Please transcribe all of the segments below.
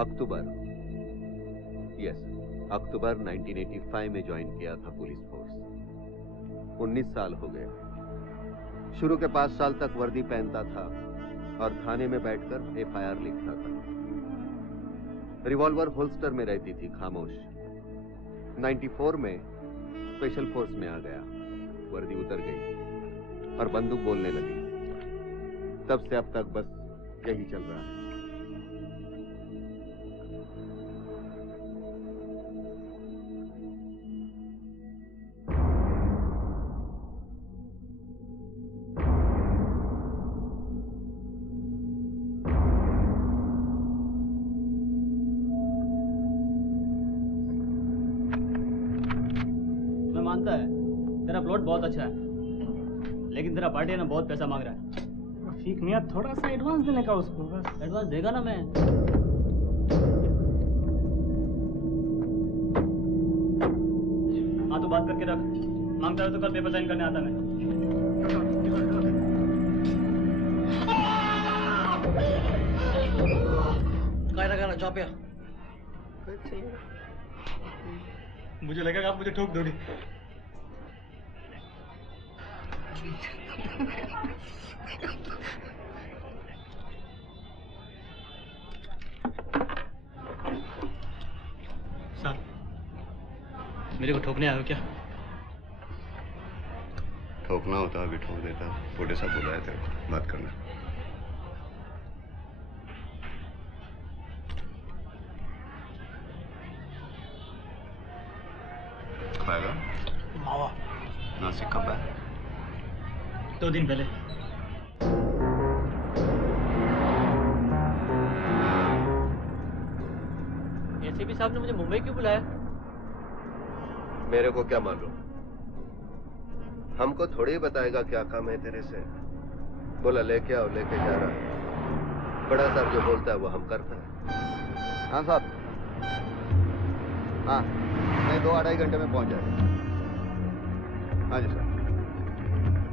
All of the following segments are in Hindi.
अक्टूबर, यस, अक्टूबर 1985 में ज्वाइन किया था पुलिस फोर्स। 19 साल हो गए। शुरू के 5 साल तक वर्दी पहनता था और थाने में बैठकर FIR लिखता था। रिवॉल्वर होल्स्टर में रहती थी, खामोश। 94 में स्पेशल फोर्स में आ गया, वर्दी उतर गई और बंदूक बोलने लगी। तब से अब तक बस यही चल रहा है। मैं मानता है तेरा प्लॉट बहुत अच्छा है, लेकिन तेरा पार्टी ना बहुत पैसा मांग रहा है। रफीक मियां थोड़ा सा एडवांस देने का उसको, बस। एडवांस देगा ना मैं। हाँ तो बात करके रख, मांगता है तो कल पेपर साइन करने आता मैं। गाना चौपिया। मुझे लगेगा आप मुझे ठोक दोगे। सर, मेरे को ठोकने आए हो क्या? ठोकना होता अभी ठोक देता। फोटे साहब बुलाया तेरे को, बात करना। खाएगा? मावा। नासिक कब है? 2 दिन पहले। एसीपी साहब ने मुझे मुंबई क्यों बुलाया? मेरे को क्या मालूम, हमको थोड़ी बताएगा क्या काम है तेरे से। बोला लेके आओ, लेके जा रहा है। बड़ा साहब जो बोलता है वो हम करता है। हाँ साहब, हाँ, नहीं 2-2.5 घंटे में पहुंच जाएगा। हाँ जी सर।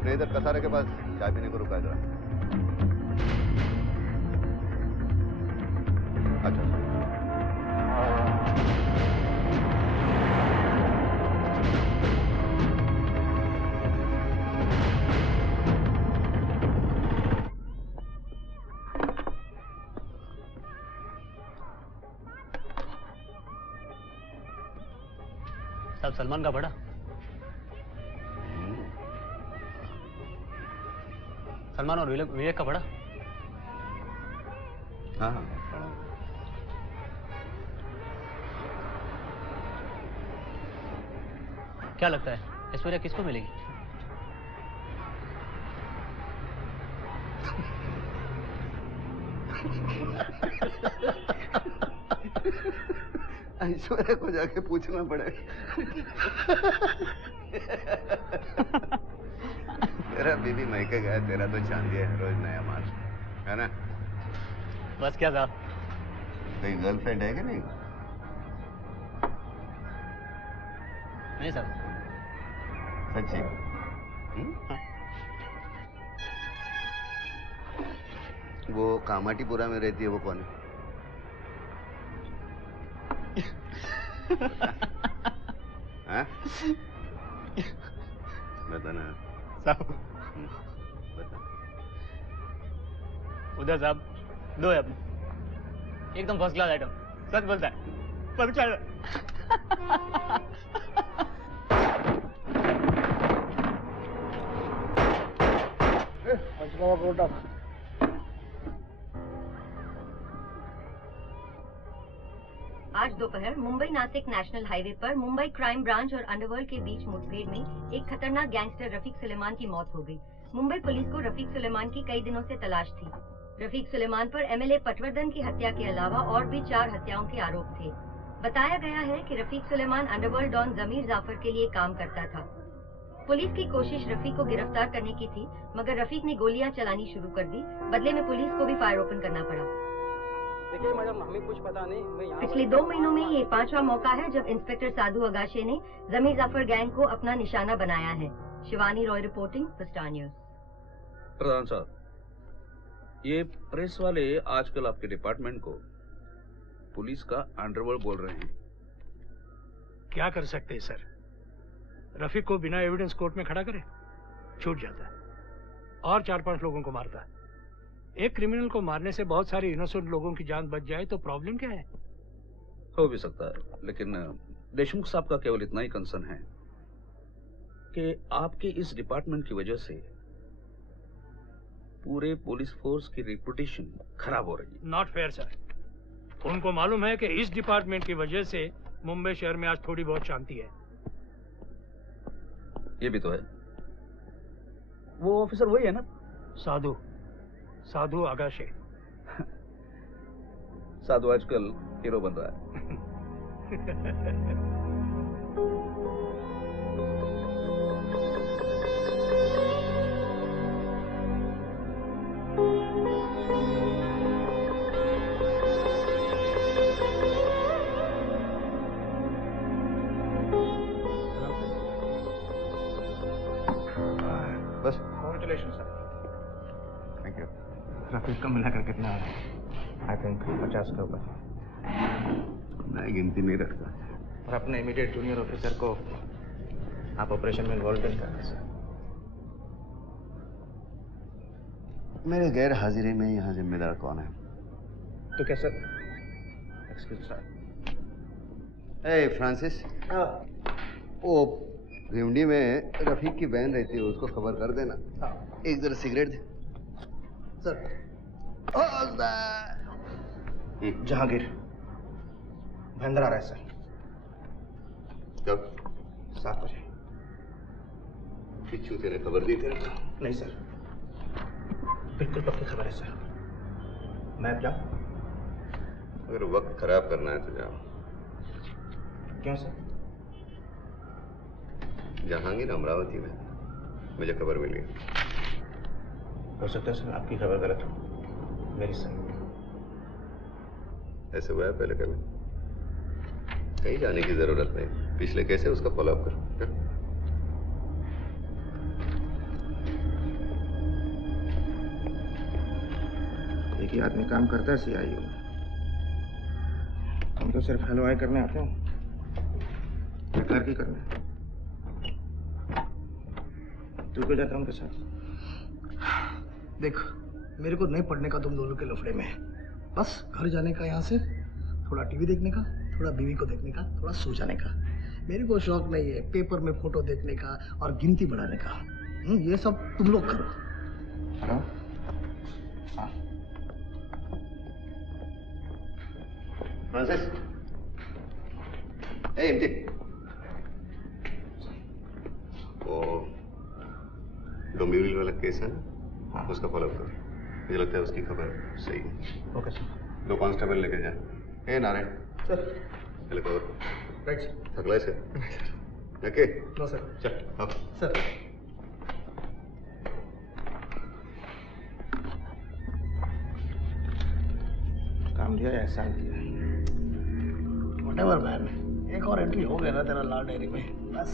नहीं, इधर कसारे के पास चाय पीने को रुका जरा। अच्छा सर। साहब सलमान का पढ़ा? सलमान और विवेक का पढ़ा? हाँ हाँ। क्या लगता है ऐश्वर्या किसको मिलेगी? ऐश्वर्या को जाके पूछना पड़ेगा। तेरा बीबी मैके गया, तेरा तो चांदी है, रोज नया माल है ना। बस क्या साहब? कोई गर्लफ्रेंड है कि नहीं? नहीं साहब। सच्ची? वो कामाटीपुरा में रहती है, वो कौन है? हाँ? बता ना साहब। बता। उधर साहब 2 है अपने, एकदम फर्स्ट क्लास आइटम, सच बोलता है, फर्स्ट क्लास। आज दोपहर मुंबई नासिक नेशनल हाईवे पर मुंबई क्राइम ब्रांच और अंडरवर्ल्ड के बीच मुठभेड़ में एक खतरनाक गैंगस्टर रफीक सुलेमान की मौत हो गई। मुंबई पुलिस को रफीक सुलेमान की कई दिनों से तलाश थी। रफीक सुलेमान पर MLA पटवर्धन की हत्या के अलावा और भी 4 हत्याओं के आरोप थे। बताया गया है कि रफीक सुलेमान अंडरवर्ल्ड डॉन जमीर जाफर के लिए काम करता था। पुलिस की कोशिश रफीक को गिरफ्तार करने की थी, मगर रफीक ने गोलियां चलानी शुरू कर दी। बदले में पुलिस को भी फायर ओपन करना पड़ा। देखिए मैडम, हमें कुछ पता नहीं। मैं यहाँ पिछले 2 महीनों में ये 5वां मौका है जब इंस्पेक्टर साधु अगाशे ने जमीर जाफर गैंग को अपना निशाना बनाया है। Shivani Roy reporting for Star News. प्रधान साहब, ये प्रेस वाले आजकल आपके डिपार्टमेंट को पुलिस का अंडरवर्ल्ड बोल रहे हैं। क्या कर सकते हैं सर? रफीक को बिना एविडेंस कोर्ट में खड़ा करे, छूट जाता है और 4-5 लोगों को मारता है। एक क्रिमिनल को मारने से बहुत सारे इनोसेंट लोगों की जान बच जाए तो प्रॉब्लम क्या है? हो भी सकता है, लेकिन देशमुख साहब का केवल इतना ही कंसर्न है कि आपके इस डिपार्टमेंट की वजह से पूरे पुलिस फोर्स की रेपुटेशन खराब हो रही है। Not fair sir. उनको मालूम है कि इस डिपार्टमेंट की वजह से मुंबई शहर में आज थोड़ी बहुत शांति है। ये भी तो है। वो ऑफिसर वही है ना? साधु आगाशे। साधु आजकल हीरो बन रहा है। बस congratulation sir. Thank you. Rafiq को मिलाकर कितना है? आई थिंक 50 के ऊपर। मैं गिनती नहीं रखता। और अपने इमीडिएट जूनियर ऑफिसर को आप ऑपरेशन में इन्वॉल्व नहीं करना सर। मेरे गैर हाजिरी में यहाँ जिम्मेदार कौन है? तो क्या सर? Excuse sir. ए फ्रांसिस, वो भिवंडी में रफीक की बहन रहती है, उसको खबर कर देना। एक जरा सिगरेट दे सर। जहांगीर महेंद्र आ रहा है सर। कब? 7 बजे। किच्चू तेरे खबर दी तेरे को? नहीं सर, बिल्कुल पक्की खबर है सर। मैं अब जाऊँ? अगर वक्त खराब करना है तो जाओ। क्यों सर? जहांगीर अमरावती में, मुझे खबर मिली। हो सकता है सर आपकी खबर गलत हो, मेरी सही। ऐसे हुआ है पहले कभी? कहीं जाने की जरूरत नहीं, पिछले कैसे उसका फॉलोअप कर। एक ही आदमी काम करता है CIU में। हम तो सिर्फ हलवाई करने आते हैं, बेकार की करने। तू क्यों जाता है उनके साथ? देख, मेरे को नहीं पढ़ने का तुम दोनों के लफड़े में। बस घर जाने का, यहाँ से थोड़ा टीवी देखने का, थोड़ा बीवी को देखने का, थोड़ा सो जाने का। मेरे को शौक नहीं है पेपर में फोटो देखने का और गिनती बढ़ाने का। ये सब तुम लोग करो। हेलो? हाँ। फ्रांसिस, ए इमती, वो डोंबिवली वाला केस है ना, हाँ। उसका फॉलोअप करो। मुझे लगता है उसकी खबर सही है। Okay sir. 2 कांस्टेबल लेके जा। ए नारायण, सर। चले कवर। Right sir. थकला से? ओके। No sir. चल अब। सर। काम दिया या एहसान किया? व्हाटएवर मैन, एक और एंट्री हो गया ना तेरा लॉ डायरी में, बस।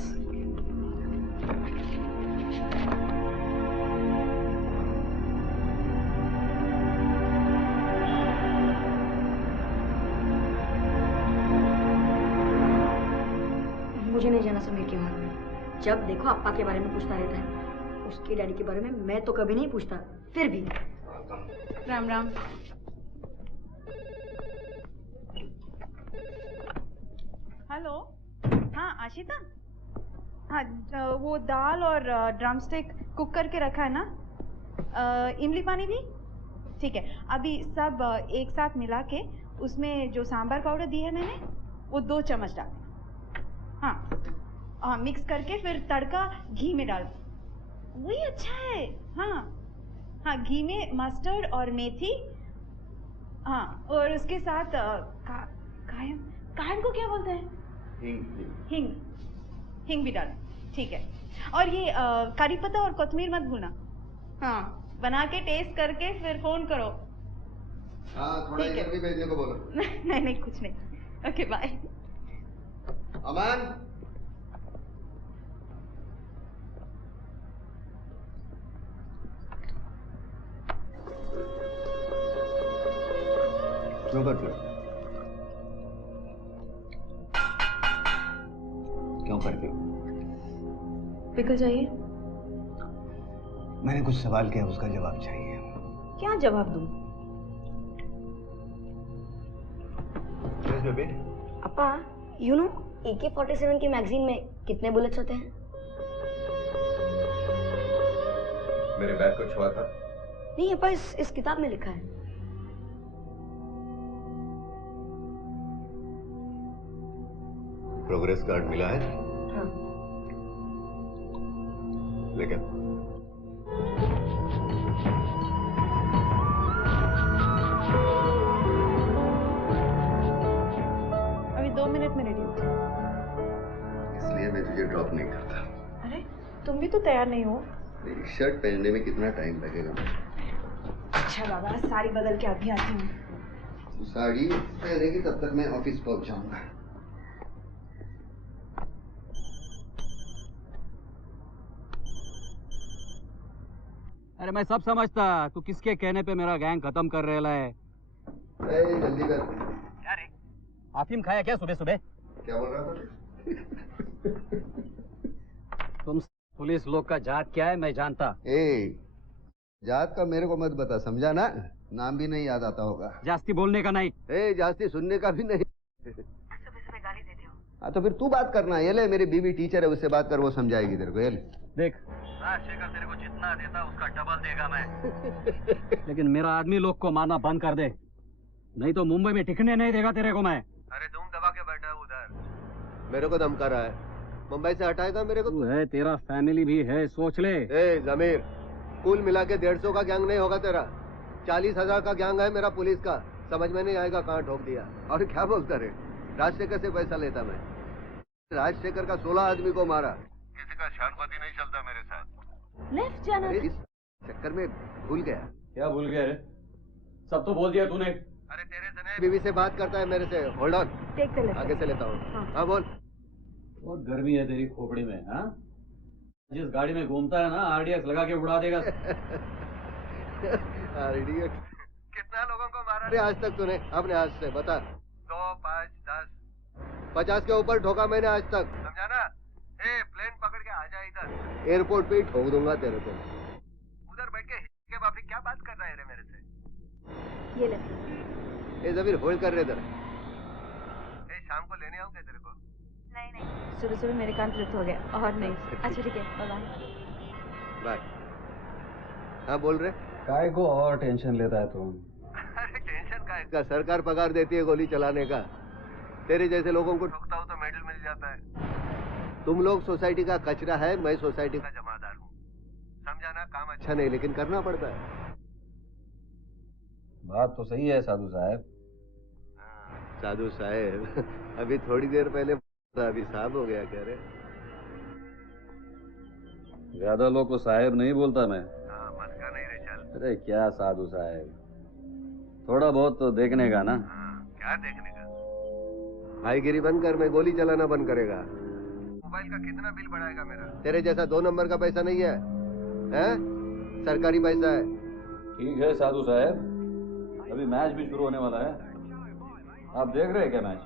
मुझे नहीं जाना समीर के घर में। जब देखो अप्पा के बारे में पूछता रहता है। उसके डैडी के बारे में मैं तो कभी नहीं पूछता, फिर भी। राम राम। हेलो, हाँ आशिता। हाँ, वो दाल और ड्रम स्टिक कुक करके रखा है ना? इमली पानी भी ठीक है। अभी सब एक साथ मिला के उसमें जो सांभर पाउडर दी है मैंने, वो 2 चम्मच डाल। हाँ, मिक्स करके फिर तड़का घी में डाल। वही अच्छा है। हाँ, घी में मस्टर्ड और मेथी। हाँ, और उसके साथ कायम कायम को क्या बोलते हैं? हिंग भी डाल। ठीक है। और ये करी पत्ता और कोतमीर मत भूलना। हाँ, बना के टेस्ट करके फिर फोन करो। हाँ, थोड़ा इधर भी भेजने को बोलो। नहीं कुछ नहीं। Okay bye. अमन, क्यों कर क्यों करती हो? पिकल चाहिए? मैंने कुछ सवाल किया, उसका जवाब चाहिए। क्या जवाब दूं? बेबी, अपा, यू नो AK-47 की मैगजीन में कितने बुलेट्स होते हैं? मेरे बैग को छुआ था? नहीं अपा, इस किताब में लिखा है। प्रोग्रेस कार्ड मिला है? हाँ। लेकिन अभी 2 मिनट में रेडी हो। इसलिए मैं तुझे ड्रॉप नहीं करता। अरे तुम भी तो तैयार नहीं हो। मेरी शर्ट पहनने में कितना टाइम लगेगा? अच्छा बाबा, साड़ी बदल के अभी आती हूँ। तू साड़ी पहनेगी तब तक मैं ऑफिस पहुंच जाऊंगा। अरे मैं सब समझता, तू किसके कहने पे मेरा गैंग खत्म कर रहा है। जल्दी कर। क्या रे, अफीम खाया क्या सुबह सुबह? क्या बोल रहा था? तुम पुलिस लोग का जात क्या है मैं जानता। जात का मेरे को मत बता, समझा ना? नाम भी नहीं याद आता होगा। जास्ती बोलने का नहीं। जास्ती सुनने का भी नहीं। सुबह सुबह गाली देते हो। हाँ तो फिर तू बात करना। ये ले, मेरी बीवी टीचर है, उससे बात कर, वो समझाएगी तेरे को। ये ले। देख राजशेखर तेरे को जितना देता उसका डबल देगा मैं। लेकिन मेरा आदमी लोग को मारना बंद कर दे, नहीं तो मुंबई में टिकने नहीं देगा तेरे को मैं। अरे तुम दबा के बैठा है उधर, मेरे को धमका रहा है। मुंबई से हटाएगा मेरे को? तू है, तेरा फैमिली भी है, सोच ले। जमीर, कुल मिला के 150 का गैंग नहीं होगा तेरा, 40,000 का गैंग है मेरा पुलिस का। समझ में नहीं आएगा कहाँ ठोक दिया। और क्या बोलता रे, राजशेखर से पैसा लेता मैं। राजशेखर का 16 आदमी को मारा। किसी का शानपति नहीं चलता मेरे साथ। लेफ्ट जाना। इस चक्कर में भूल गया। क्या भूल गया रे? सब तो बोल दिया तूने। अरे तेरे से नहीं, बीवी से बात करता है मेरे से। होल्ड ऑन, आगे से लेता हूँ। हाँ बोल। बहुत गर्मी है तेरी खोपड़ी में। हाँ, जिस गाड़ी में घूमता है ना, RDX लगा के उड़ा देगा। RDX कितना लोगों को मारा रे आज तक तूने अपने हाथ से? बता। 2, 5, 10, 50 के ऊपर ठोका मैंने आज तक, समझा ना? प्लेन पकड़ के आ जा इधर, एयरपोर्ट पे ही ठोक दूंगा तेरे को। उधर बैठ के बापी क्या बात कर रहा है रे मेरे से? ये ले। जमीर होल्ड कर रहे इधर। शाम को लेने आऊँ क्या तेरे को? नहीं, सुबह सुबह मेरे कान तृप्त हो गए और नहीं। अच्छा ठीक है, बाय बाय। हाँ बोल रहे। काय को और टेंशन लेता है तुम? अरे टेंशन का है, सरकार पगार देती है गोली चलाने का। तेरे जैसे लोगों को ठोकता हूँ तो मेडल मिल जाता है। तुम लोग सोसाइटी का कचरा है, मैं सोसाइटी का जमादार हूँ। समझा ना? काम अच्छा नहीं लेकिन करना पड़ता है। बात तो सही है साधु साहब। साधु साहब अभी थोड़ी देर पहले अभी साहब हो गया। कह रहे ज्यादा लोग को साहेब नहीं बोलता मैं। मस्का नहीं रे चल। अरे क्या साधु साहब, थोड़ा बहुत तो देखने का ना। क्या देखने का? भाईगिरी बंद कर, मैं गोली चलाना बंद करेगा। मोबाइल का कितना बिल बढ़ाएगा मेरा? तेरे जैसा 2 नंबर का पैसा नहीं है, हैं? सरकारी पैसा है। ठीक है साधु साहब, अभी मैच भी शुरू होने वाला है। आप देख रहे हैं क्या मैच?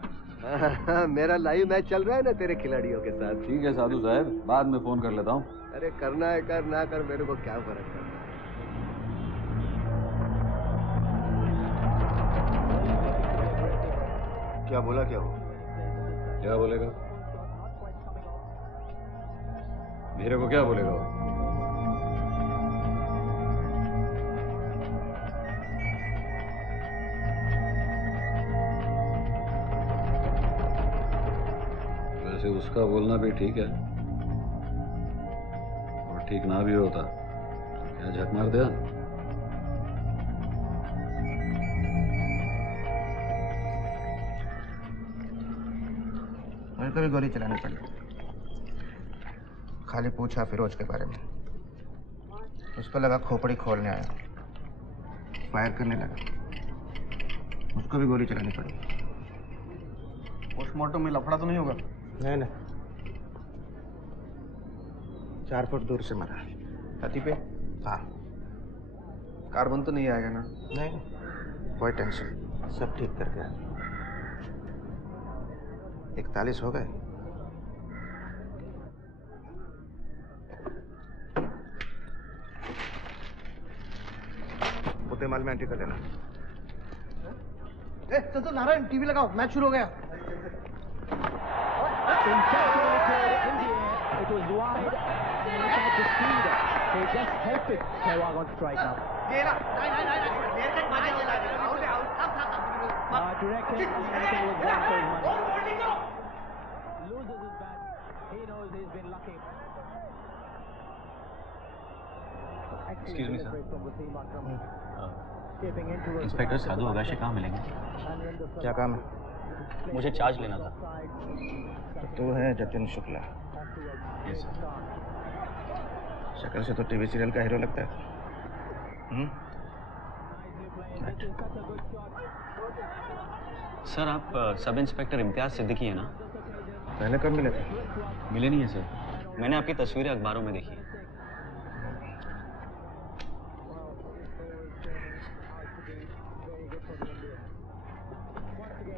मेरा लाइव मैच चल रहा है ना तेरे खिलाड़ियों के साथ। ठीक है साधु साहब, बाद में फोन कर लेता हूँ। अरे करना है कर, ना कर, मेरे को क्या फर्क पड़ता है। क्या बोला? क्या हो? क्या बोलेगा? मेरे को क्या बोलेगा वो? वैसे उसका बोलना भी ठीक है, और ठीक ना भी होता क्या झक मार दिया? मेरे को भी गोली चलानी पड़ी। खाली पूछा फिरोज के बारे में, उसको लगा खोपड़ी खोलने आया, फायर करने लगा। उसको भी गोली चलानी पड़ी। पोस्टमार्टम में लफड़ा तो नहीं होगा? नहीं, 4 फुट दूर से मरा। छाती पे? हाँ। कार्बन तो नहीं आएगा ना? नहीं, कोई टेंशन, सब ठीक कर गया। 41 हो गए, होते माल में एंट्री कर लेना। चल नारायण टीवी लगाओ, मैच शुरू हो गया। It was wide and without the speed to just help it. Sehwag on strike now. Direction was gone for his money. Loses his bat. He knows he's been lucky. Excuse me, sir. Inspector Sadhu Agashi कहाँ मिलेंगे? क्या काम है? मुझे चार्ज लेना था। तो तू है जतिन शुक्ला? Yes sir. शक्ल से तो टीवी सीरियल का हीरो लगता है। सर आप सब इंस्पेक्टर इम्तियाज सिद्दीकी है ना? पहले कब मिले थे? मिले नहीं है सर, मैंने आपकी तस्वीरें अखबारों में देखी।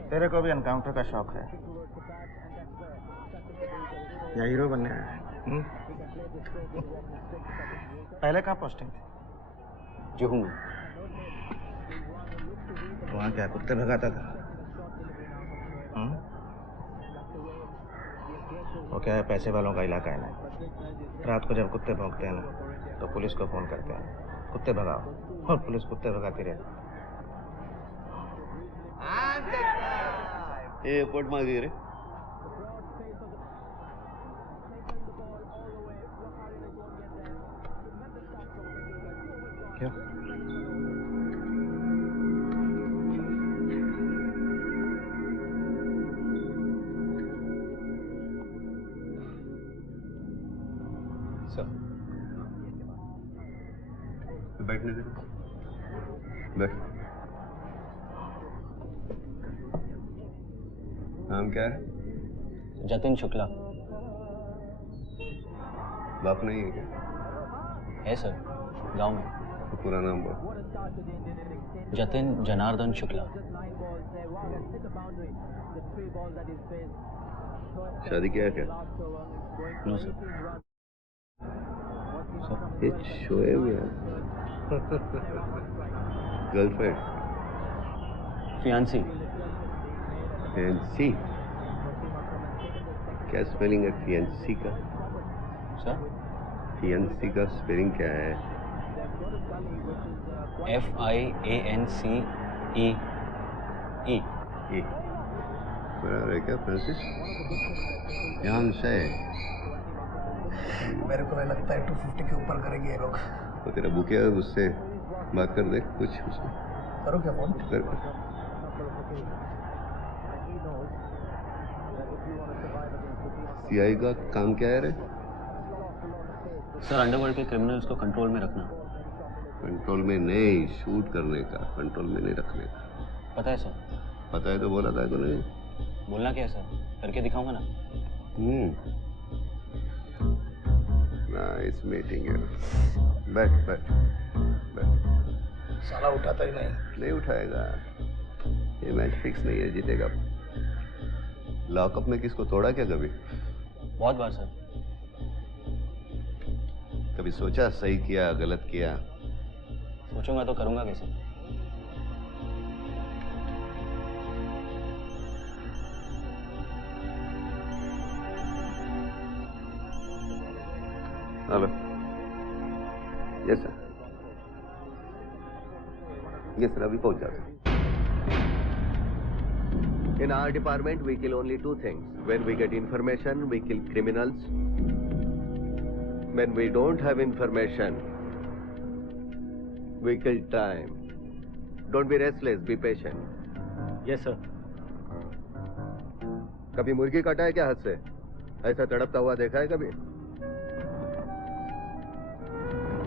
तेरे को भी एनकाउंटर का शौक है या हीरो बनने आया है? पहले कहाँ पोस्टिंग थी? जुहू में। वहाँ क्या कुत्ते भगाता था? वो क्या है, पैसे वालों का इलाका है ना। रात को जब कुत्ते भौंकते हैं ना तो पुलिस को फोन करते हैं, कुत्ते भगाओ, और पुलिस कुत्ते भगाती रहती। एयरपोर्ट मांगे रे। क्या? सर बैठने दे। बैठ। नाम क्या है? जतिन शुक्ला। बाप नहीं है क्या? है सर, गांव में। तो पूरा नाम बोल। जतिन जनार्दन शुक्ला। शादी किया है क्या? No sir. ये शोएब है। गर्लफ्रेंड? फियांसी। फियांसी? क्या स्पेलिंग है फियांसी का? सर? फियांसी का स्पेलिंग क्या है? FIANCE। बराबर है क्या फ्रांसिस? ध्यान से। मेरे को नहीं लगता है 250 के ऊपर करेंगे ये लोग। तो तेरा बुकिया है, उससे बात कर दे कुछ उसको। करो क्या फोन? कर। सीआई का काम क्या है रे? सर अंडरवर्ल्ड के क्रिमिनल्स को कंट्रोल में रखना। कंट्रोल में नहीं, शूट करने का, कंट्रोल में नहीं रखने का। पता है सर। पता है तो बोला था तो नहीं? बोलना क्या है सर, करके दिखाऊंगा ना। नाइस मीटिंग है। बैठ बैठ बैठ। साला उठाता ही नहीं उठाएगा। ये मैच फिक्स नहीं है, जीतेगा। लॉकअप में किसको तोड़ा क्या कभी? बहुत बार सर। कभी सोचा सही किया गलत किया? सोचूंगा तो करूंगा कैसे? Hello. Yes sir. Yes sir, अभी पहुंच जाते। In our department, we kill only two things. When we get information, we kill criminals. When we don't have information, we kill time. Don't be restless, be patient. Yes, sir. कभी मुर्गी काटा है क्या हाथ से? ऐसा तड़पता हुआ देखा है कभी?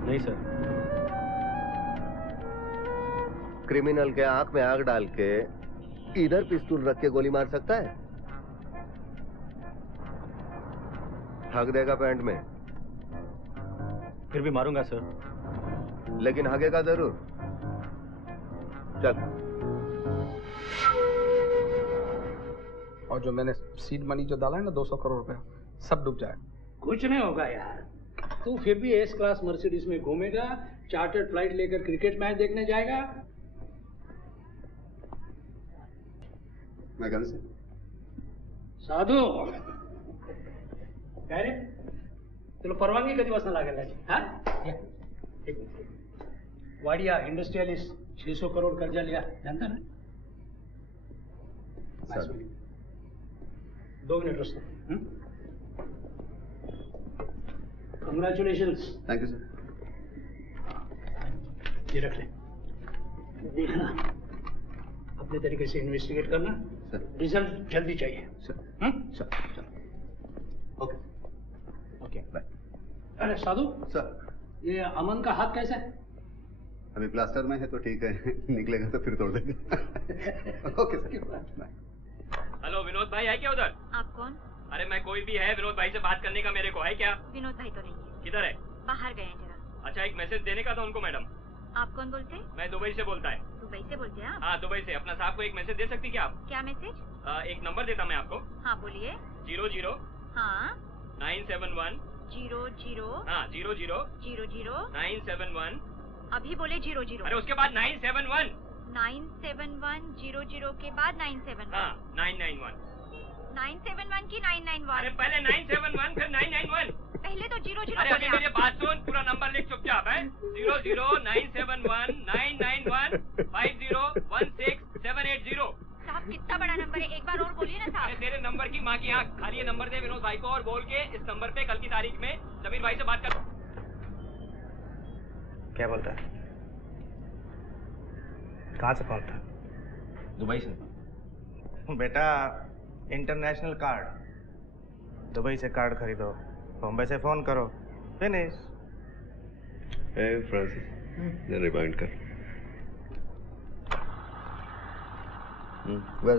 नहीं सर। क्रिमिनल के आंख में आग डाल के इधर पिस्तौल रख के गोली मार सकता है? हक देगा पैंट में। फिर भी मारूंगा सर। लेकिन हगेगा जरूर। चल। और जो मैंने सीड मनी जो डाला है ना 200 करोड़ रुपया, सब डूब जाए। कुछ नहीं होगा यार, तू फिर भी एस क्लास मर्सिडीज में घूमेगा, चार्टर्ड फ्लाइट लेकर क्रिकेट मैच देखने जाएगा? मैं घर से। साधू काय रे तुला परवानगी कधी वाजता लागेल त्याची? हा या, एक मिनिट. वाडिया इंडस्ट्रियलिस्ट 600 करोड़ कर्जा लिया जानता ना? 2 मिनट रस्तो. कंग्रेचुलेशंस. Thank you sir. ये रख ले. देखना अपने तरीके से इन्वेस्टिगेट करना. रिजल्ट जल्दी चाहिए. सर. ओके. Okay bye. अरे साधु सर, ये अमन का हाथ कैसा है? अभी प्लास्टर में है तो ठीक है, निकलेगा तो फिर तोड़ देंगे. Okay sir. हेलो विनोद भाई है क्या उधर? आप कौन? अरे मैं कोई भी है, विनोद भाई से बात करने का मेरे को है क्या? विनोद भाई तो नहीं है. किधर है? बाहर गए हैं जरा. अच्छा एक मैसेज देने का था उनको मैडम. आप कौन बोलते हैं? मैं दुबई से बोलता है. दुबई से बोलते हैं आप? हाँ दुबई से. अपना साहब को एक मैसेज दे सकती क्या आप? क्या मैसेज? एक नंबर देता मैं आपको. हाँ बोलिए. 00 हाँ 971 00 हाँ 00 00 971. अभी बोले 00. अरे उसके बाद 971. 971 00 के बाद 971. हाँ 991. 971 की 991. अरे पहले 971 फिर 991. पहले तो 00. अरे अभी मेरी बात सुन, पूरा नंबर लिख चुपचाप है. 00 971 991 5016 780. साहब कितना बड़ा नंबर है, एक बार और बोलिए ना साहब. अरे तेरे नंबर की माँ की आँख. खाली ये नंबर दे विनोद भाई को और बोल के इस नंबर पे कल की तारीख में जमीर भाई से बात कर. क्या बोलता है? कहाँ से फोन था? दुबई से. बेटा इंटरनेशनल कार्ड. दुबई से कार्ड खरीदो, बॉम्बे से फोन करो, फिनिश. ए फ्रांसिस, रिमाइंड कर. बस.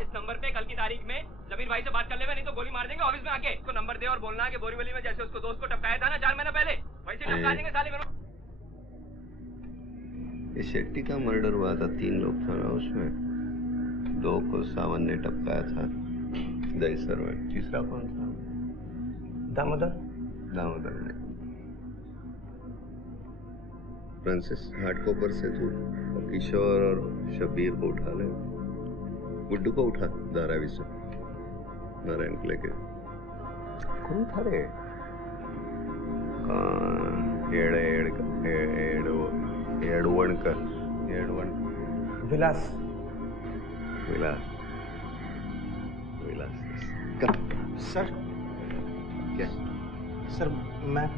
इस नंबर पे कल की तारीख में जमीर भाई से बात कर ले, नहीं तो गोली मार देंगे ऑफिस में आके. इसको नंबर दे और बोलना कि बोरीवली में जैसे उसको दोस्त को टपकाया था ना 4 महीने पहले, वैसे टपका देंगे साले. इस शेट्टी का मर्डर हुआ था, 3 लोग था ना उसमें. 2 को सावन ने टपकाया था, दहीसर में. तीसरा कौन था? दामोदर ने. फ्रांसिस, हार्डकॉपर से तू किशोर और शबीर को उठा ले. गुड्डू को उठा धारावी से, नारायण को लेके. कौन था रे? एडवणकर. विलास. सर. क्या? सर मैं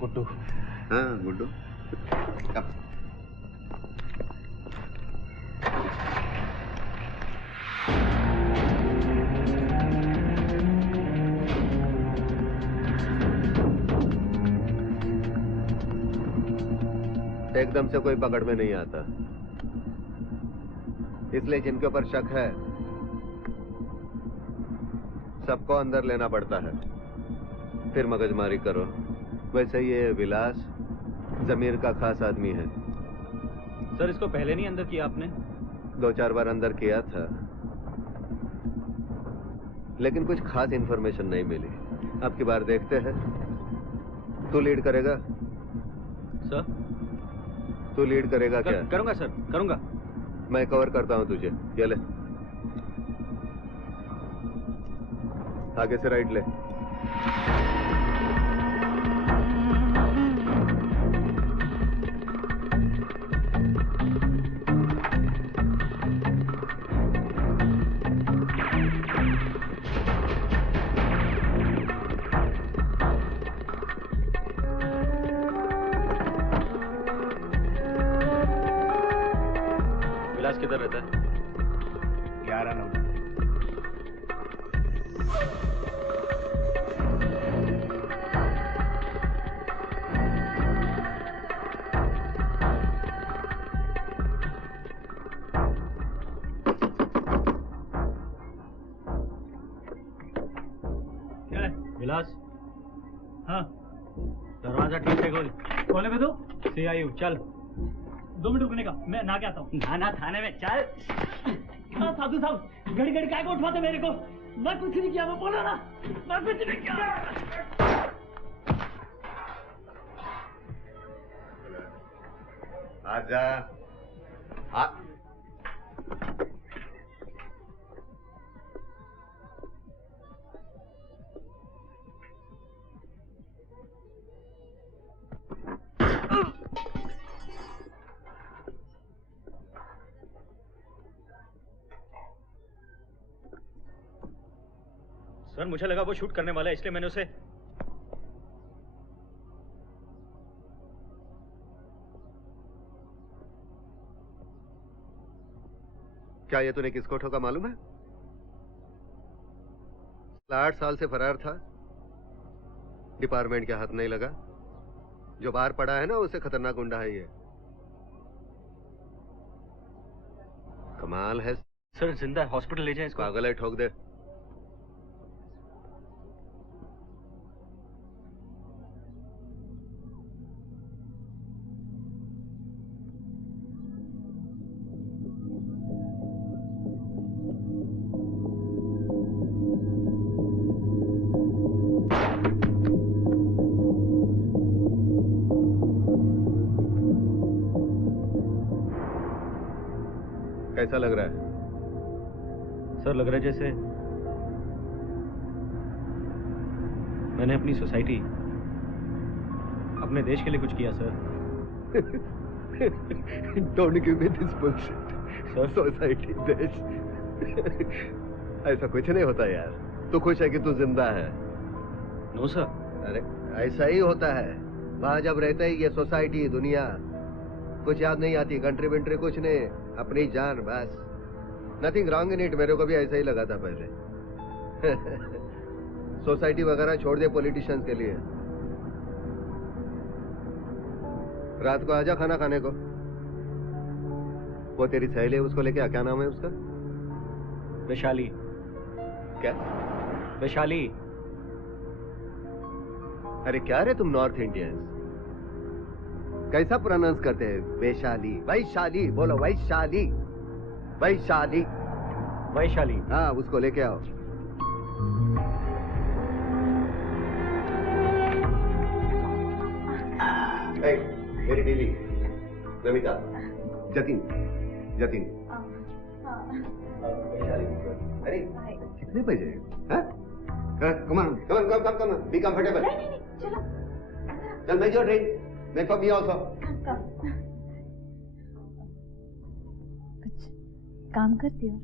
गुड्डू. हाँ गुड्डू. कम. एकदम से कोई पकड़ में नहीं आता, इसलिए जिनके ऊपर शक है सबको अंदर लेना पड़ता है, फिर मगजमारी करो. वैसे ये विलास जमीर का खास आदमी है. सर इसको पहले नहीं अंदर किया आपने? 2-4 बार अंदर किया था, लेकिन कुछ खास इंफॉर्मेशन नहीं मिली. अब की बार देखते हैं. तू लीड करेगा? सर तू लीड करेगा क्या? करूंगा सर, करूंगा. मैं कवर करता हूं तुझे. ये ले, आगे से राइट ले. विलास किधर रहता है? 11 नंबर. विलास. हाँ दरवाजा ठीक से खोल. खोले में तू CIU. चल 2 मिनट रुकने का, मैं ना क्या आता हूँ. ना थाने में चल. साधु साहब घड़ी घड़ी काय को उठवाते मेरे को? मैं कुछ नहीं किया, मैं बोला ना, मैं कुछ नहीं किया। आजा। सर मुझे लगा वो शूट करने वाला है, इसलिए मैंने उसे। क्या ये तूने किसको ठोका मालूम है? 8 साल से फरार था, डिपार्टमेंट के हाथ नहीं लगा। जो बाहर पड़ा है ना, उससे खतरनाक गुंडा है ये। कमाल है। सर जिंदा है, हॉस्पिटल ले जाए इसको। पागल है, ठोक दे। कैसा लग रहा है? सर लग रहा है जैसे मैंने अपनी सोसाइटी, अपने देश के लिए कुछ किया sir. Don't give me this bullshit. Sir society, देश ऐसा कुछ नहीं होता यार। तू खुश है कि तू जिंदा है? No sir. अरे ऐसा ही होता है। वहां जब रहता ही ये सोसाइटी, दुनिया कुछ याद नहीं आती, कंट्री विंट्री कुछ नहीं, अपनी जान बस। Nothing wrong in it. मेरे को भी ऐसा ही लगा था पहले। सोसाइटी वगैरह छोड़ दे पॉलिटिशियंस के लिए। रात को आजा खाना खाने को। वो तेरी सहेली है, उसको लेके आ, क्या नाम है उसका? वैशाली। क्या? वैशाली। अरे क्या रे तुम नॉर्थ इंडियंस, कैसा प्रोनाउंस करते हैं? वैशाली, वैशाली बोलो, वैशाली, वैशाली, वैशाली। हाँ, उसको लेके आओ। मेरी बीवी नमिता, जतिन, जतिन। अरे कितने बजे? Come on, come on, come on, be comfortable. चलो चल make your drink, make for me also. कुछ काम करती हो?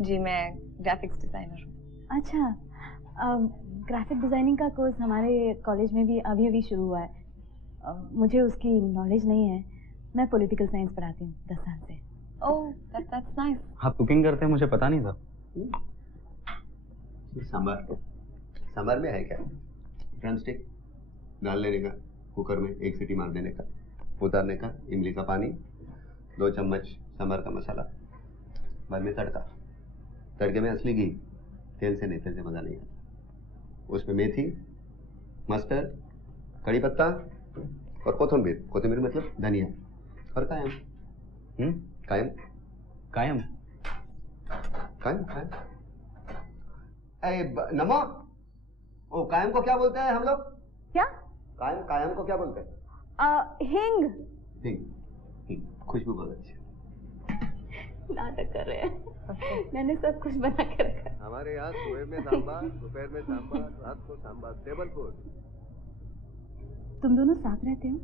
जी मैं ग्राफिक्स डिजाइनर हूँ। अच्छा, ग्राफिक डिजाइनिंग का कोर्स हमारे कॉलेज में भी अभी अभी शुरू हुआ है। मुझे उसकी नॉलेज नहीं है। मैं पॉलिटिकल साइंस पढ़ाती हूँ 10 साल से। Oh that's nice. आप कुकिंग करते हैं, मुझे पता नहीं था। सांबर, सांबर में है क्या? ड्रम स्टिक डाल लेने का, कुकर में 1 सीटी मार देने का, उतारने का, इमली का पानी, 2 चम्मच सांबर का मसाला, बाद में तड़का। तड़के में असली घी, तेल से नहीं, तेल से मजा नहीं आता। उसमें मेथी, मस्टर्ड, कड़ी पत्ता और कोथिंबीर। कोथिंबीर मतलब धनिया और कायम। कायम कायम कायम कायम। नमो, ओ कायम को क्या बोलते हैं हम लोग? क्या? कायम, कायम को क्या बोलते हैं? हिंग। हिंग, हिंग, खुशबू बहुत अच्छी। नाटक कर रहे हैं। मैंने सब कुछ बना के रखा है। हमारे यहाँ सुबह में सांबार, दोपहर में सांबार, रात को सांबार, टेबल फूड। तुम दोनों साथ रहते हो?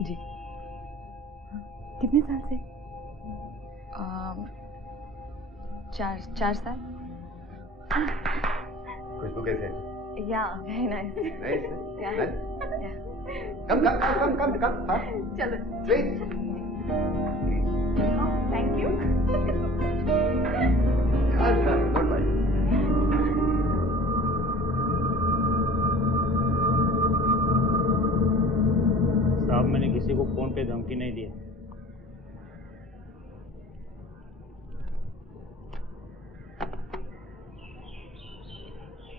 जी। कितने साल से? 4 साल। खुशबू कैसे है? Yeah very nice. Nice. Come come come come come come. चलो please. Thank you. Good bye. साहब मैंने किसी को फोन पे धमकी नहीं दिया।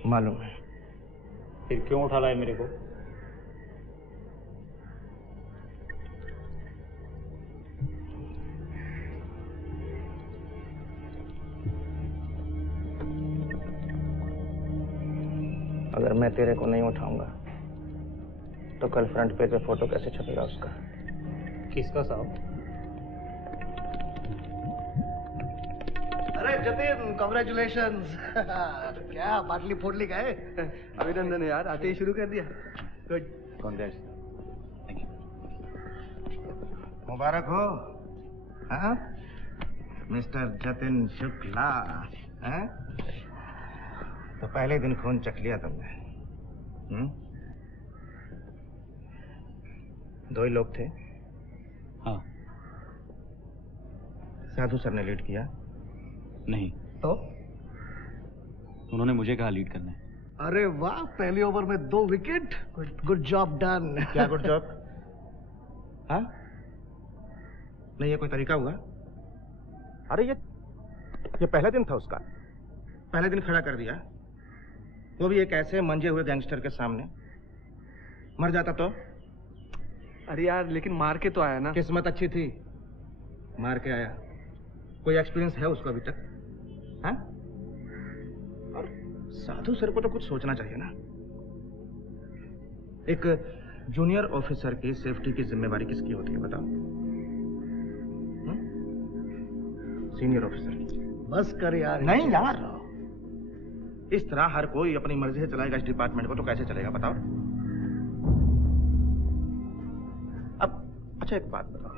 मालूम है। फिर क्यों उठा लाए मेरे को? अगर मैं तेरे को नहीं उठाऊंगा तो कल फ्रंट पेज पे फोटो कैसे छपेगा उसका? किसका साहब? अरे जतिन, कॉन्ग्रेचुलेशंस। क्या बाटली फोड़ली गए? अभिनंदन यार, आते ही शुरू कर दिया। गुड। कॉन्ग्रेस। मुबारक हो। हाँ मिस्टर जतिन शुक्ला। हाँ? तो पहले दिन खून चख लिया तुमने। दो ही लोग थे? हाँ। साधु सर ने लीड किया? नहीं। तो उन्होंने मुझे कहा लीड करने। अरे वाह, पहले ओवर में 2 विकेट। Good job done. क्या गुड जॉब? हाँ? नहीं, ये कोई तरीका हुआ? अरे ये पहला दिन था उसका। पहले दिन खड़ा कर दिया, वो भी एक ऐसे मंजे हुए गैंगस्टर के सामने। मर जाता तो? अरे यार, लेकिन मार के तो आया ना। किस्मत अच्छी थी, मार के आया। कोई एक्सपीरियंस है उसको अभी तक? हाँ? और साधु सर को तो कुछ सोचना चाहिए ना। एक जूनियर ऑफिसर की सेफ्टी की जिम्मेवारी किसकी होती है बताओ? सीनियर ऑफिसर की। बस कर यार। नहीं यार, इस तरह हर कोई अपनी मर्जी से चलाएगा इस डिपार्टमेंट को तो कैसे चलेगा बताओ? अब अच्छा एक बात बताओ,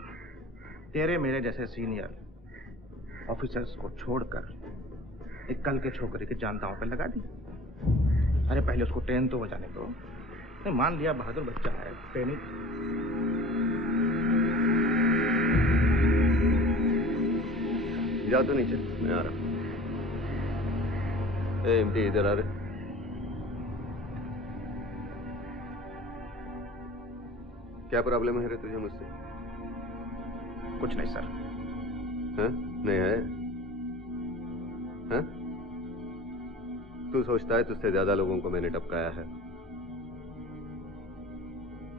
तेरे मेरे जैसे सीनियर ऑफिसर्स को छोड़कर एक कल के छोकरे की जान दांव पे लगा दी? अरे पहले उसको ट्रेन तो हो जाने दो। नहीं, मान लिया बहादुर बच्चा है, ट्रेनिंग। जा तो नीचे, मैं आ रहा हूँ। एमडी इधर आ रहे। क्या प्रॉब्लम है रे तुझे मुझसे? कुछ नहीं सर। हाँ? नहीं है? हाँ? तू सोचता है तुझसे ज्यादा लोगों को मैंने टपकाया है।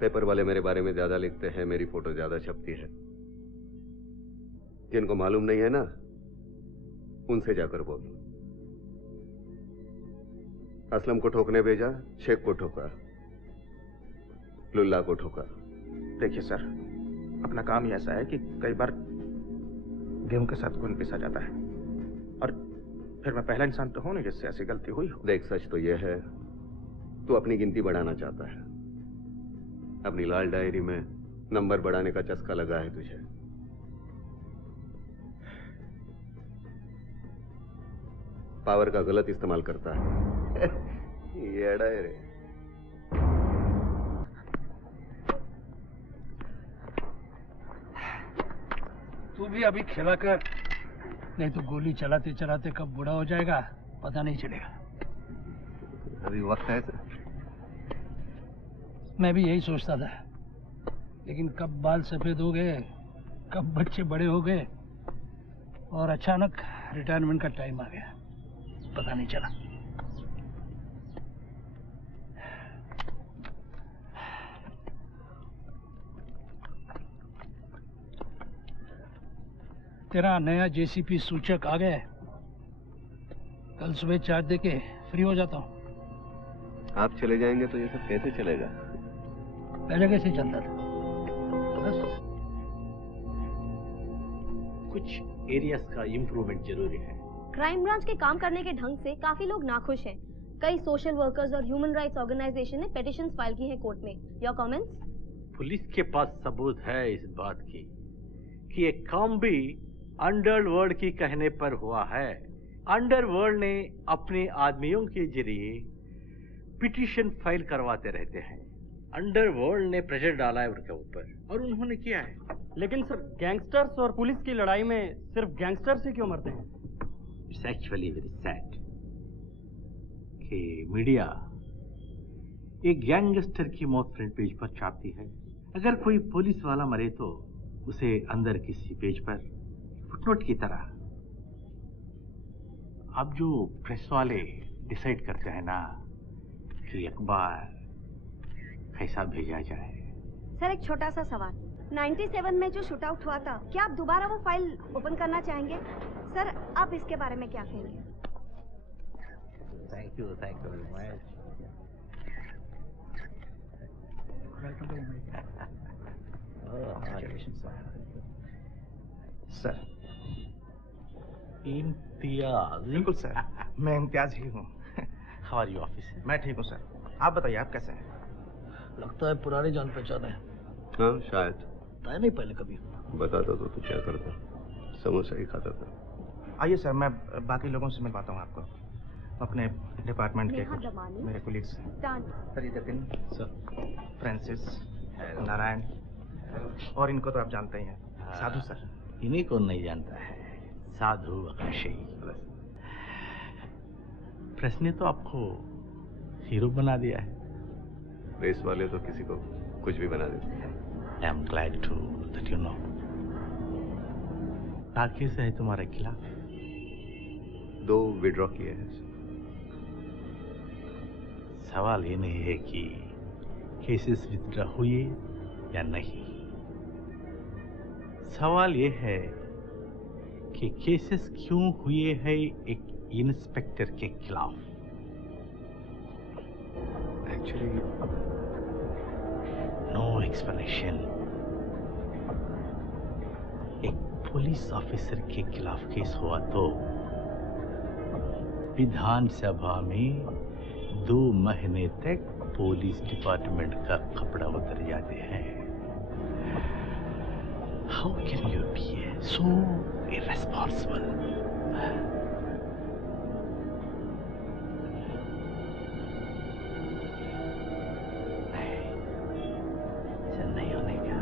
पेपर वाले मेरे बारे में ज्यादा लिखते हैं, मेरी फोटो ज्यादा छपती है। जिनको मालूम नहीं है ना, उनसे जाकर बोल। असलम को ठोकने भेजा, शेख को ठोका, लुल्ला को ठोका। देखिए सर, अपना काम ही ऐसा है कि कई बार गेहूं के साथ खून पिसा जाता है, और फिर मैं पहला इंसान तो हूं नहीं जिससे ऐसी गलती हुई हो। देख, सच तो यह है, तू अपनी गिनती बढ़ाना चाहता है। अपनी लाल डायरी में नंबर बढ़ाने का चस्का लगा है तुझे। पावर का गलत इस्तेमाल करता है। ये अड़ा है रे। तू भी अभी खेला कर, नहीं तो गोली चलाते चलाते कब बूढ़ा हो जाएगा पता नहीं चलेगा। अभी वक्त है सर। मैं भी यही सोचता था, लेकिन कब बाल सफेद हो गए, कब बच्चे बड़े हो गए, और अचानक रिटायरमेंट का टाइम आ गया, पता नहीं चला। तेरा नया जेसीपी सूचक आ गया है। कल सुबह चार्ज देके फ्री हो जाता हूँ। आप चले जाएंगे तो ये सब कैसे चलेगा? पहले कैसे चलता था? बस कुछ एरियाज का इम्प्रूवमेंट जरूरी है। क्राइम ब्रांच के काम करने के ढंग से काफी लोग नाखुश हैं। कई सोशल वर्कर्स और ह्यूमन राइट्स ऑर्गेनाइजेशन ने पिटीशंस फाइल की हैं कोर्ट में। Your comments? पुलिस के पास सबूत है इस बात की कि ये काम भी अंडरवर्ल्ड की कहने पर हुआ है। अंडरवर्ल्ड ने अपने आदमियों के जरिए पिटीशन फाइल करवाते रहते हैं। अंडरवर्ल्ड ने प्रेशर डाला है उनके ऊपर, और उन्होंने किया है। लेकिन सर, गैंगस्टर्स और पुलिस की लड़ाई में सिर्फ गैंगस्टर से क्यों मरते हैं? इट्स एक्चुअली वेरी सैड कि मीडिया एक गैंगस्टर की मौत फ्रंट पेज पर छापती है। अगर कोई पुलिस वाला मरे तो उसे अंदर किसी पेज पर फुटनोट की तरह। अब जो प्रेस वाले डिसाइड करते हैं ना कि अखबार कैसा भेजा जाए। सर, एक छोटा सा सवाल। 97 में जो शूट आउट हुआ था, क्या आप दोबारा वो फाइल ओपन करना चाहेंगे? सर, आप इसके बारे में क्या कहेंगे? Thank you very much. Welcome to Mumbai. Sir. Imtiaz. बिल्कुल सर, मैं इम्तियाज ही हूँ। हमारी ऑफिस है। मैं ठीक हूँ सर, आप बताइए आप कैसे हैं? लगता है पुरानी जान पहचान है। हाँ शायद। बताया नहीं पहले कभी। बताता तो तू क्या करता, समोसा ही खाता था। आइए सर, मैं बाकी लोगों से मिलवाता हूँ आपको, अपने डिपार्टमेंट के कुछ मेरे colleagues. Jatin sir, Francis, Narayan, और इनको तो आप जानते ही हैं, साधु सर। इन्हीं को नहीं जानता है, साधु आकाशी। प्रेस ने तो आपको हीरो बना दिया है। प्रेस वाले तो किसी को कुछ भी बना देते हैं। I am glad to that you know. केस है तुम्हारे खिलाफ? 2 विड्रॉ किए हैं। सवाल ये नहीं है कि केसेस विथड्रॉ हुए या नहीं, सवाल ये है कि केसेस क्यों हुए हैं एक इंस्पेक्टर के खिलाफ। Actually no explanation. एक पुलिस ऑफिसर के खिलाफ केस हुआ तो विधानसभा में 2 महीने तक पुलिस डिपार्टमेंट का कपड़ा उतर जाते हैं। How can you be so irresponsible? नहीं होने का।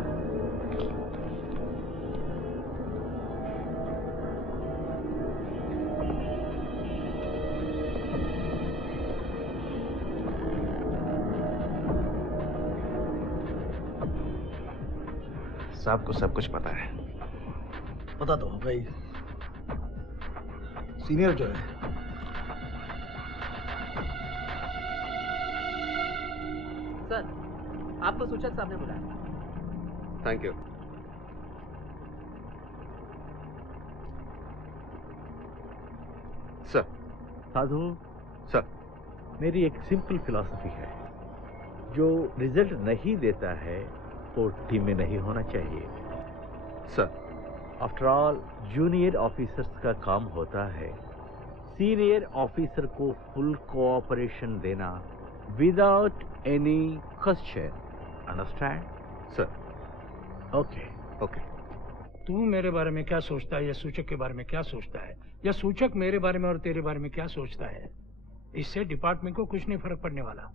साहब को सब कुछ पता है। पता तो होगा ही, सीनियर जो है। सर, आपको सूचक साहब ने बुलाया। Thank you. Sir. Sadhu sir, मेरी एक सिंपल फिलॉसफी है, जो रिजल्ट नहीं देता है वो टीम में नहीं होना चाहिए। Sir. After all junior officers का काम होता है सीनियर ऑफिसर को फुल कोऑपरेशन देना without any question. Understand? Sir. Okay okay. तू मेरे बारे में क्या सोचता है या सूचक के बारे में क्या सोचता है, या सूचक मेरे बारे में और तेरे बारे में क्या सोचता है, इससे डिपार्टमेंट को कुछ नहीं फर्क पड़ने वाला।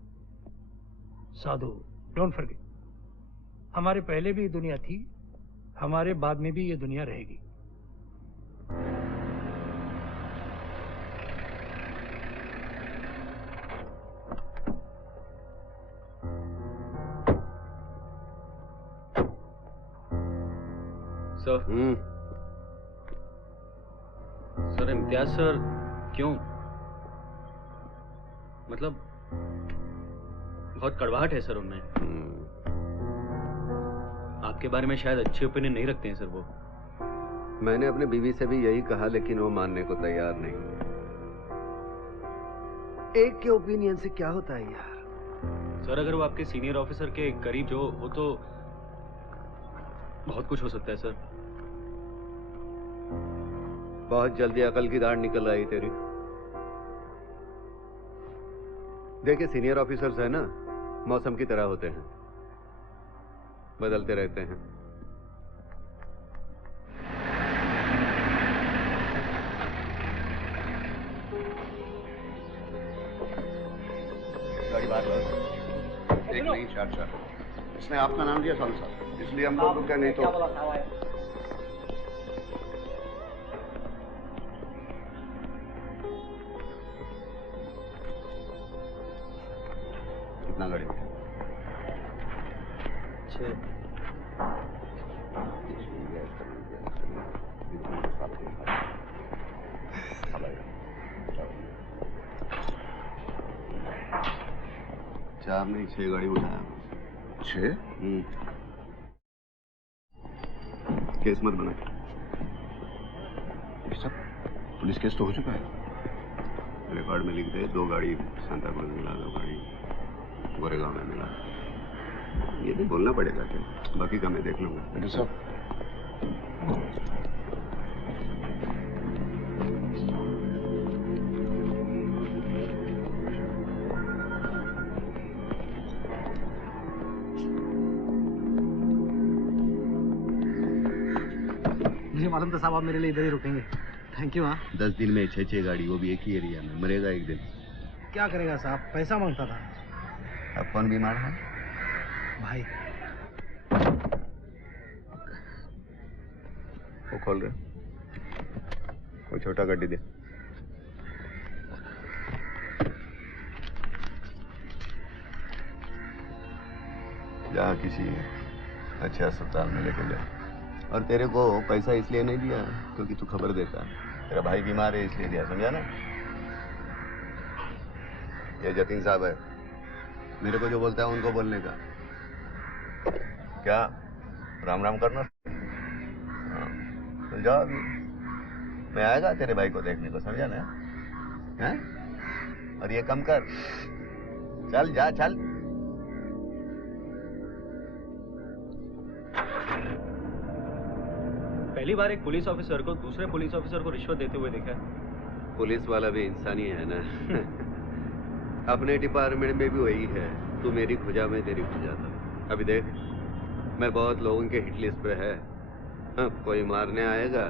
साधु, डोंट फॉरगेट, हमारे पहले भी ये दुनिया थी, हमारे बाद में भी ये दुनिया रहेगी। सर इम्तियाज सर क्यों, मतलब बहुत कड़वाहट है सर उनमें। आपके बारे में शायद अच्छी ओपिनियन नहीं रखते हैं सर वो। मैंने अपने बीवी से भी यही कहा, लेकिन वो मानने को तैयार नहीं। एक के ओपिनियन से क्या होता है यार। सर अगर वो आपके सीनियर ऑफिसर के करीब जो हो तो बहुत कुछ हो सकता है सर। बहुत जल्दी अकल की दाढ़ निकल आई तेरी। देखिए सीनियर ऑफिसर्स है ना, मौसम की तरह होते हैं, बदलते रहते हैं। गाड़ी बाहर लो। एक नहीं, 4-4। इसने आपका नाम दिया साल साहब, इसलिए हम लोग रुके, नहीं तो। कितना गाड़ी में? 6। चार नहीं 6 गाड़ी उठाया। 6? केस मत बना। सब पुलिस केस तो हो चुका है। रिकॉर्ड में लिख दे, 2 गाड़ी सांता क्रूज मिला, 2 गाड़ी गोरेगांव में मिला। ये भी बोलना पड़ेगा क्या? बाकी का मैं देख लूंगा। बेटे साहब, मुझे मालूम था साहब आप मेरे लिए इधर ही रुकेंगे। Thank you. हाँ 10 दिन में 6 गाड़ी, वो भी एक ही एरिया में। मरेगा एक दिन। क्या करेगा साहब, पैसा मांगता था। अब कौन बीमार है? भाई वो खोल रहे, वो छोटा गड्डी दे। जा किसी अच्छे अस्पताल में लेके जा। और तेरे को पैसा इसलिए नहीं दिया क्योंकि तू खबर देता है। तेरा भाई बीमार है इसलिए दिया, समझा ना? ये जतीन साहब है, मेरे को जो बोलता है उनको बोलने का। क्या राम राम करना? तो जाओ अभी, मैं आएगा तेरे भाई को देखने को, समझा ना? हैं? और ये कम कर, चल जा चल। पहली बार एक पुलिस ऑफिसर को दूसरे पुलिस ऑफिसर को रिश्वत देते हुए देखा है। पुलिस वाला भी इंसान ही है ना। अपने डिपार्टमेंट में भी वही है। तू मेरी खुजा में तेरी खुजा था। अभी देख, मैं बहुत लोगों के हिट लिस्ट पे है। हाँ, कोई मारने आएगा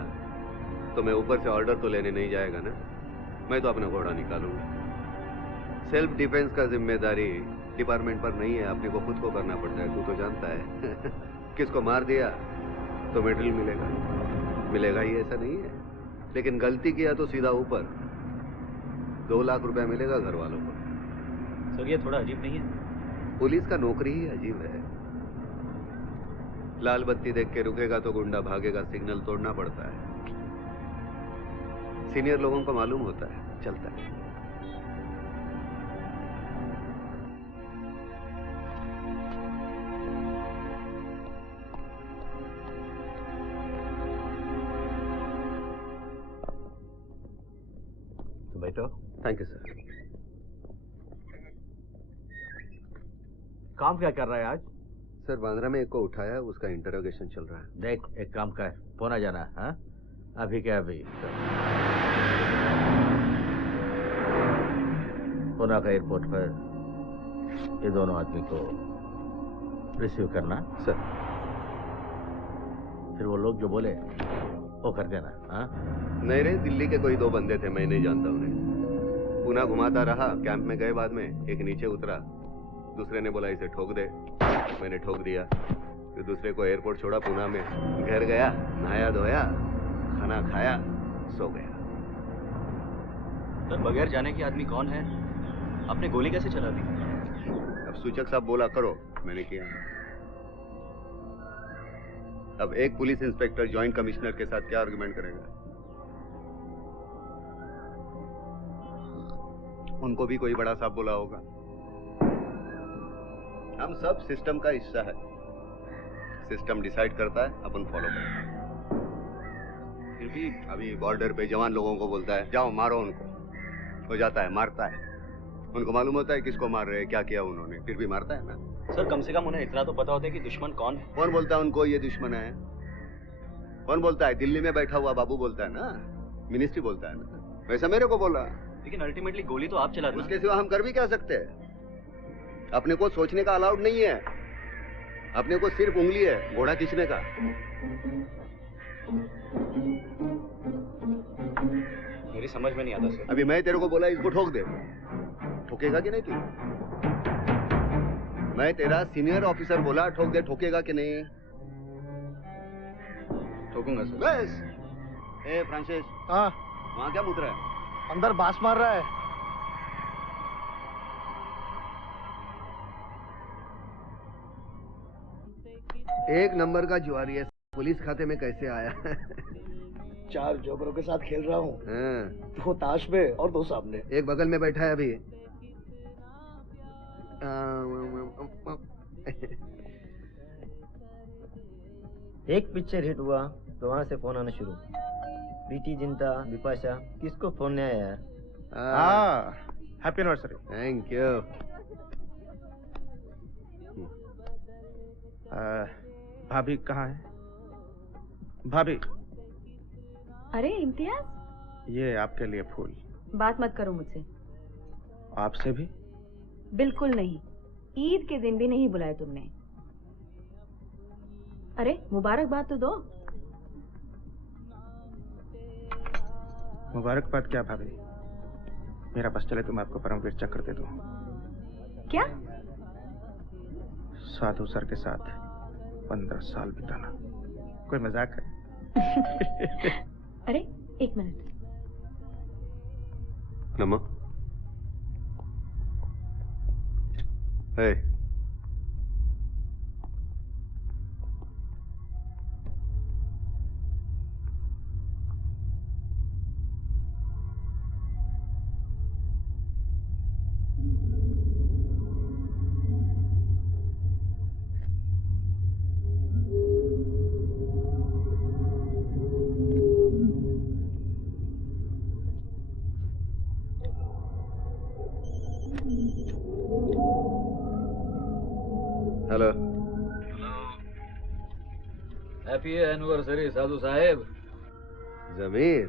तो मैं ऊपर से ऑर्डर तो लेने नहीं जाएगा ना, मैं तो अपना घोड़ा निकालूंगा। सेल्फ डिफेंस का जिम्मेदारी डिपार्टमेंट पर नहीं है, अपने को खुद को करना पड़ता है। तू तो जानता है। किसको मार दिया तो मेडल मिलेगा, मिलेगा ही ऐसा नहीं है, लेकिन गलती किया तो सीधा ऊपर 2 लाख रुपया मिलेगा घर वालों को। सर ये थोड़ा अजीब नहीं है? पुलिस का नौकरी ही अजीब है। लाल बत्ती देख के रुकेगा तो गुंडा भागेगा, सिग्नल तोड़ना पड़ता है। सीनियर लोगों को मालूम होता है, चलता है। बैठो। Thank you sir. काम क्या कर रहा है आज? सर बांद्रा में एक को उठाया, उसका इंटरोगेशन चल रहा है। देख, एक काम कर, पुणे जाना है। हाँ अभी क्या अभी पुणे का एयरपोर्ट पर ये दोनों आदमी को रिसीव करना। सर फिर वो लोग जो बोले वो कर देना। हाँ नहीं रे, दिल्ली के कोई 2 बंदे थे, मैं नहीं जानता उन्हें। पुणे घुमाता रहा, कैंप में गए, बाद में एक नीचे उतरा, दूसरे ने बोला इसे ठोक दे, मैंने ठोक दिया। फिर दूसरे को एयरपोर्ट छोड़ा, पुणे में घर गया, नहाया धोया, खाना खाया, सो गया। सर बगैर जाने के आदमी कौन है? आपने गोली कैसे चला दी? अब सूचक साहब बोला करो, मैंने किया। अब एक पुलिस इंस्पेक्टर जॉइंट कमिश्नर के साथ क्या आर्गुमेंट करेगा? उनको भी कोई बड़ा साहब बोला होगा। हम सब सिस्टम का हिस्सा है, सिस्टम डिसाइड करता है, अपन फॉलो करते हैं। फिर भी अभी बॉर्डर पे जवान लोगों को बोलता है जाओ मारो उनको, हो जाता है, मारता है। उनको मालूम होता है किसको मार रहे हैं, क्या किया उन्होंने, फिर भी मारता है ना। सर कम से कम उन्हें इतना तो पता होता है कि दुश्मन कौन है। कौन बोलता है उनको ये दुश्मन है? कौन बोलता है? दिल्ली में बैठा हुआ बाबू बोलता है ना, मिनिस्ट्री बोलता है ना। वैसा मेरे को बोला, लेकिन अल्टीमेटली गोली तो आप चला रहे हैं। उसके सिवा हम कर भी क्या सकते हैं? अपने को सोचने का अलाउड नहीं है, अपने को सिर्फ उंगली है घोड़ा खींचने का। मेरी समझ में नहीं आता सर। अभी मैं तेरे को बोला इसको ठोक दे, ठोकेगा कि नहीं तू? मैं तेरा सीनियर ऑफिसर बोला ठोक दे, ठोकेगा कि नहीं? ठोकूंगा सर। बस। ए फ्रांसिस, हाँ वहाँ क्या मुद्रा है? अंदर बास मार रहा है। एक नंबर का जुआरी है, पुलिस खाते में कैसे आया? 4 जोकरों के साथ खेल रहा हूँ। हाँ। 2 ताश में और 2 सामने। एक बगल में बैठा है अभी। एक पिक्चर हिट हुआ तो वहाँ से फोन आना शुरू। प्रीति जिंटा, बिपाशा, किसको फोन नहीं आया यार? Happy anniversary. Thank you. भाभी कहाँ है? भाभी, अरे इम्तियाज, ये आपके लिए फूल। बात मत करो मुझसे। आपसे भी? बिल्कुल नहीं, ईद के दिन भी नहीं बुलाया तुमने। अरे मुबारकबाद तो दो। मुबारकबाद क्या भाभी, मेरा बस चले तो मैं आपको परमवीर चक्र दे दूं। क्या? साधु सर के साथ 15 साल बिताना कोई मजाक है? अरे एक मिनट। नमो। हे। हेलो। हैप्पी एनिवर्सरी साधु साहेब। जमीर।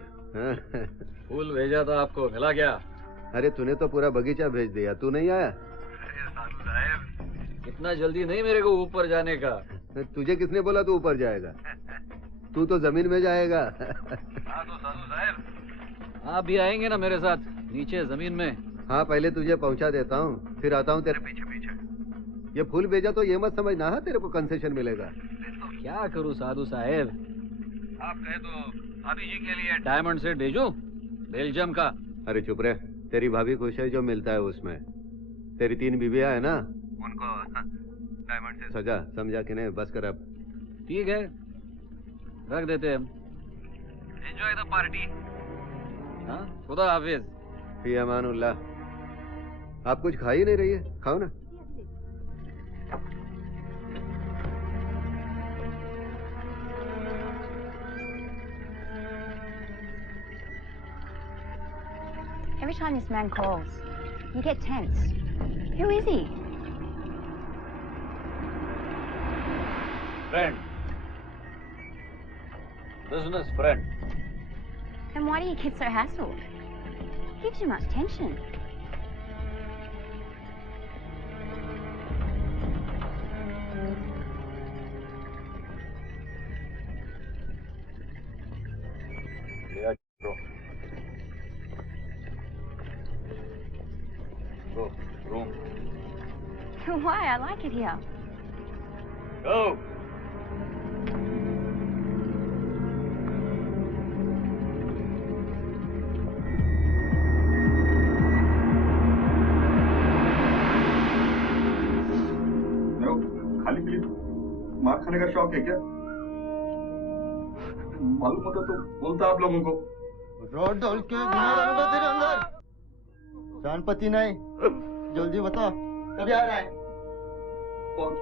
फूल भेजा था आपको, मिला क्या? अरे तूने तो पूरा बगीचा भेज दिया, तू नहीं आया? साधु साहेब, इतना जल्दी नहीं मेरे को ऊपर जाने का। तुझे किसने बोला तू ऊपर जाएगा? तू तो जमीन में जाएगा। हाँ तो साधु साहेब, आप भी आएंगे ना मेरे साथ नीचे जमीन में? हाँ, पहले तुझे पहुंचा देता हूँ, फिर आता हूँ तेरे पीछे पीछे। ये फूल भेजा तो ये मत समझना है तेरे को कंसेशन मिलेगा। तो क्या करूँ साधु साहेब, आप कहे तो भाभी जी के लिए डायमंड सेट भेजूं बेल्जियम का? अरे चुप रहे, तेरी भाभी खुश है जो मिलता है उसमें। तेरी 3 बीवियां है ना, उनको डायमंड से सजा, समझा कि नहीं? बस कर अब। ठीक है, रख देते हम। Enjoy the party. हाँ, खुदा हाफिज। फी अमानुल्लाह। आप कुछ खा ही नहीं रही है, खाओ ना। Every time this man calls, you get tense. Who is he? Friend. Business friend. Then why do you get so hassled? Gives you much tension. Go, room. Why? I like it here. Go. खाली पीली मार खाने का शौक है क्या? मालूम होता तो बोलता आप लोगों को। रोड ढोल के तेरे अंदर जानपति नहीं, जल्दी बता कभी आ रहा है? कौन?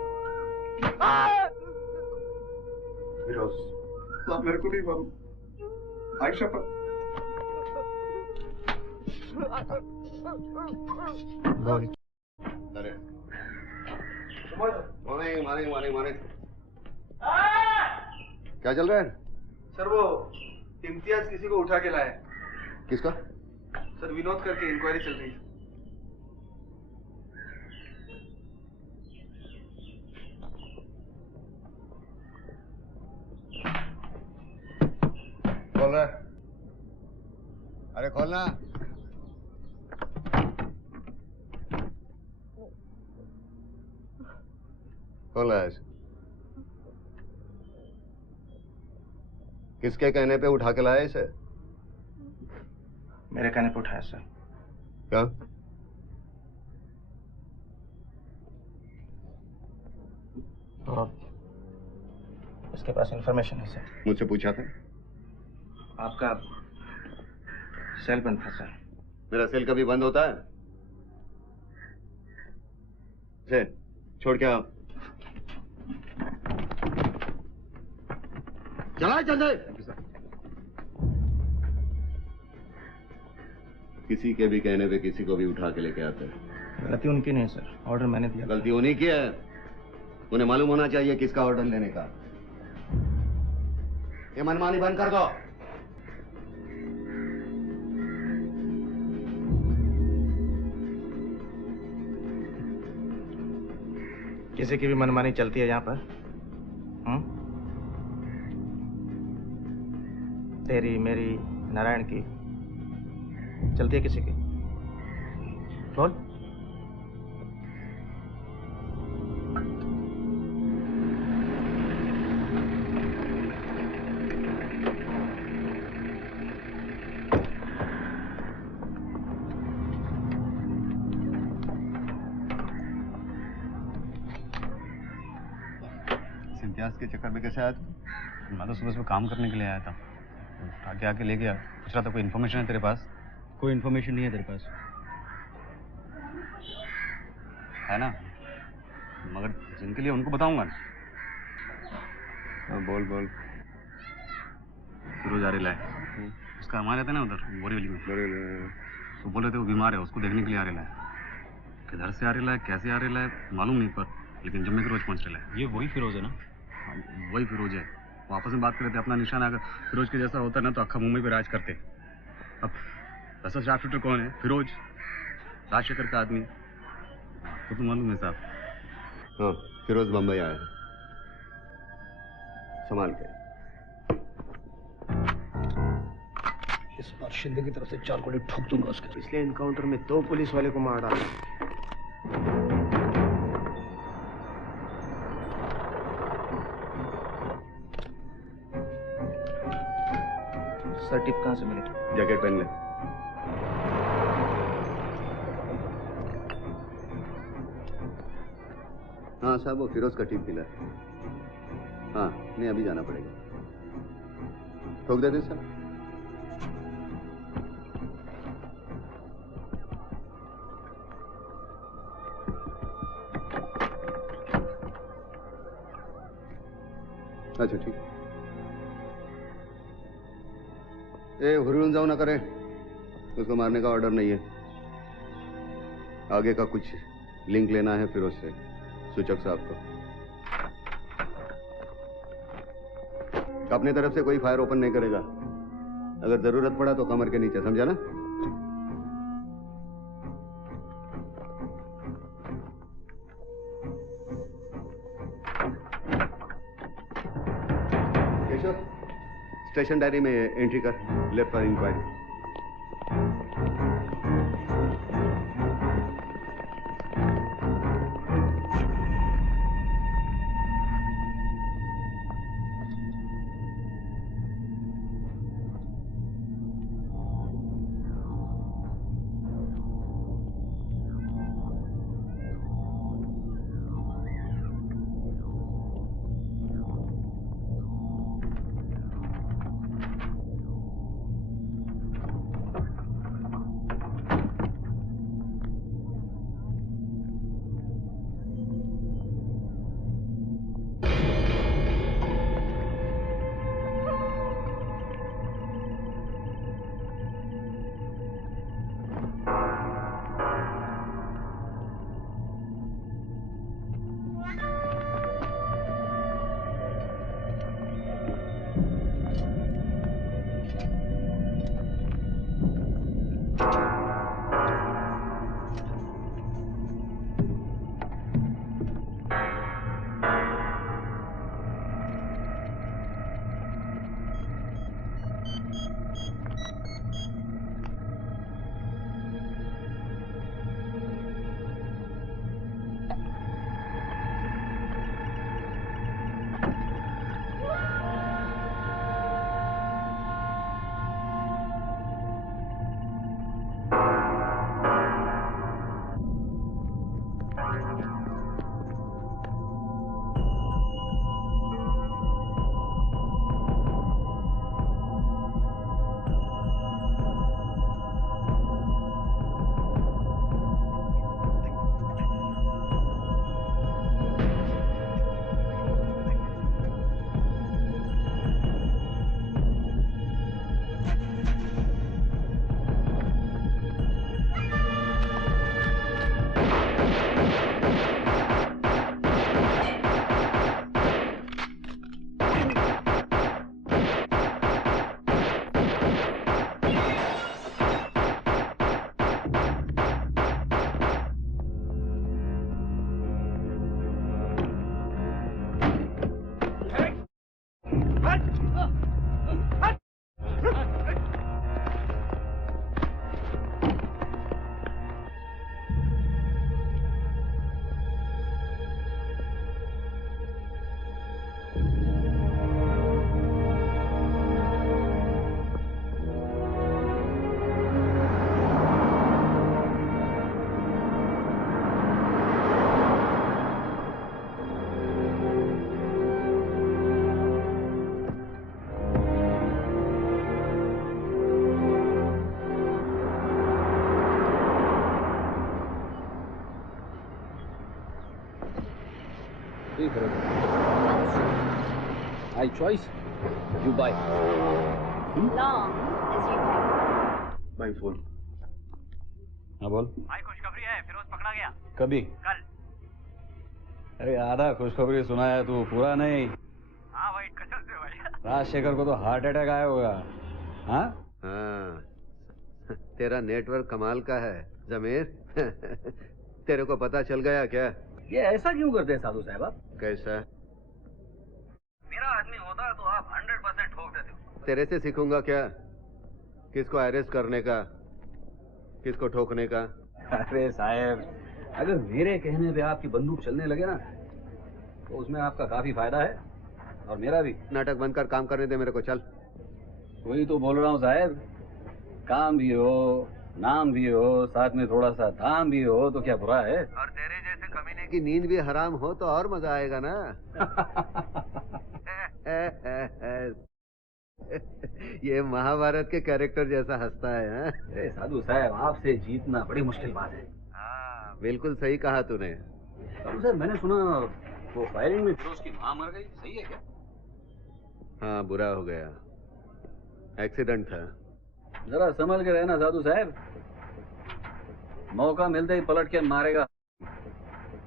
फिरोज। आप मेरे को नहीं मालूम। आयशा पर अरे मॉर्निंग मॉर्निंग मॉर्निंग मॉर्निंग। क्या चल रहा है? सर वो इम्तियाज किसी को उठा के लाया। किसका? सर विनोद करके इंक्वायरी चल रही है। खोल रहा है? अरे खोलना। खोल रहा है? किसके कहने पे उठा के लाया इसे? मेरे कहने पे उठाया सर। क्या? तो इसके पास इंफॉर्मेशन है सर। मुझसे पूछा था? आपका सेल बंद था सर। मेरा सेल कभी बंद होता है? से छोड़ के आओ। चला चंदे। किसी के भी कहने पे किसी को भी उठा के लेके आते हैं। गलती उनकी नहीं सर, ऑर्डर मैंने दिया। गलती उन्हीं की है। उन्हें मालूम होना चाहिए किसका ऑर्डर लेने का। ये मनमानी बंद कर दो। किसी की भी मनमानी चलती है यहाँ पर? तेरी, मेरी, नारायण की चलती है किसी की? बोल। इम्तियाज के चक्कर में कैसे आया तू? मैं तो सुबह काम करने के लिए आया था, आके आके ले गया। पूछ रहा था कोई इन्फॉर्मेशन है तेरे पास? कोई इन्फॉर्मेशन नहीं है तेरे पास? है ना, मगर जिनके लिए उनको बताऊंगा ना। हाँ बोल बोल। फिरोज आ रहा है, उसका हमारे रहता है ना उधर बोरीवली में। तो बोल रहे थे वो बीमार है, उसको देखने के लिए आ रहा है। किधर से आ रहा है, कैसे आ रहा है मालूम नहीं, पर लेकिन जम्मे के रोज पहुंच रहा है। ये वही फिरोज है ना? वही फिरोज है। वो आपस में बात कर रहे थे, अपना निशान अगर फिरोज के जैसा होता ना तो अक्खा मुंबई पे राज करते। अब वैसा शार्प शूटर कौन है? फिरोज, राजशेखर का आदमी, तो तुम मालूम है साहब। हाँ, फिरोज बम्बई आया है, संभाल के। इस बार शिंदे की तरफ से 4 गोली ठोक दूंगा उसके। पिछले एनकाउंटर में 2 पुलिस वाले को मार डाला। सर टिप कहाँ से मिली? जैकेट पहन ले। हाँ साहब, वो फिरोज का टिप मिला है। हाँ नहीं, अभी जाना पड़ेगा। ठोक देते साहब। अच्छा ठीक। ए हुरून जाओ ना करे, उसको मारने का ऑर्डर नहीं है। आगे का कुछ लिंक लेना है फिरोज से, सूचक साहब को। अपनी तरफ से कोई फायर ओपन नहीं करेगा, अगर जरूरत पड़ा तो कमर के नीचे, समझा ना? केशव, स्टेशन डायरी में एंट्री कर, लेफ्ट फॉर इंक्वायरी। ही खरीद। I choice, you buy. Long as you pay. My phone. हाँ बोल। भाई खुशखबरी है, फिरोज पकड़ा गया। कभी? कल। अरे आधा खुशखबरी सुनाया तू, पूरा नहीं। हाँ भाई कसम से भाई। राजशेखर को तो हार्ट अटैक आया होगा। हाँ हाँ, तेरा नेटवर्क कमाल का है जमीर। तेरे को पता चल गया क्या? ये ऐसा क्यों करते हैं साधु साहब आप? कैसा? मेरा आदमी होता तो आप 100% ठोक देते हो। तेरे से सीखूंगा क्या? किसको अरेस्ट करने का, किसको ठोकने का? अरे साहब, अगर मेरे कहने पे आपकी बंदूक चलने लगे ना तो उसमें आपका काफी फायदा है और मेरा भी। नाटक बंद कर, काम करने दे मेरे को, चल। वही तो बोल रहा हूँ साहब, काम भी हो, नाम भी हो, साथ में थोड़ा सा दाम भी हो तो क्या बुरा है? और तेरे जैसे कमीने की नींद भी हराम हो तो और मजा आएगा ना। ये महाभारत के कैरेक्टर जैसा हंसता है। हाँ? अरे साधु साहब, आपसे जीतना बड़ी मुश्किल बात है। हाँ, बिल्कुल सही कहा तूने। साधु साहब, मैंने सुना वो फायरिंग में फिरोज की मां मर गई, सही है क्या? हाँ, बुरा हो गया, एक्सीडेंट था। जरा संभल के रहना साधु साहब, मौका मिलते ही पलट के मारेगा।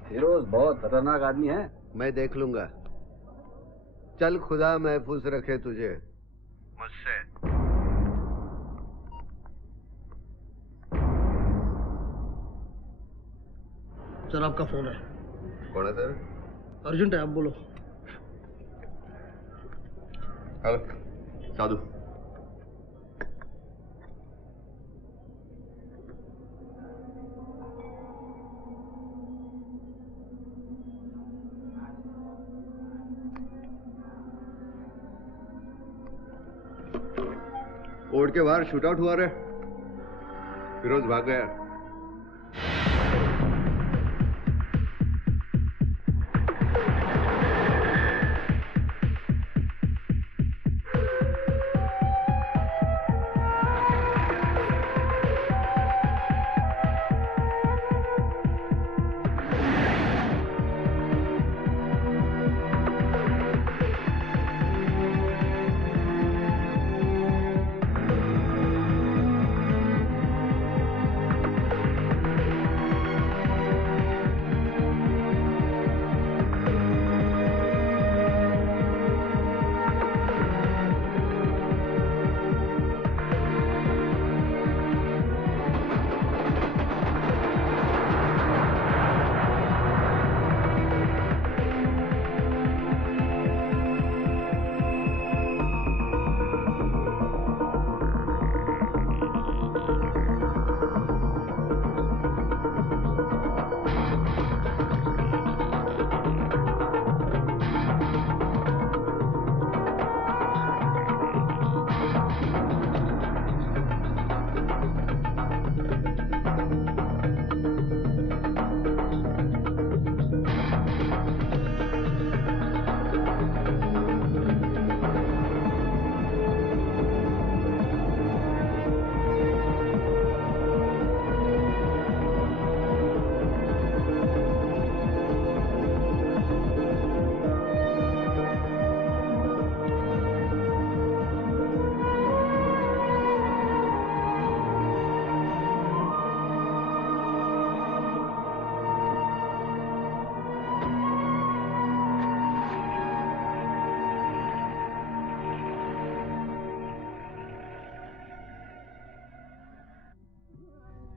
फिरोज बहुत खतरनाक आदमी है। मैं देख लूंगा। चल, खुदा महफूज रखे तुझे मुझसे। सर आपका फोन है। कौन है सर? अर्जेंट है, आप बोलो। हेलो साधु। कोर्ट के बाहर शूटआउट हुआ रे, फिरोज भाग गया।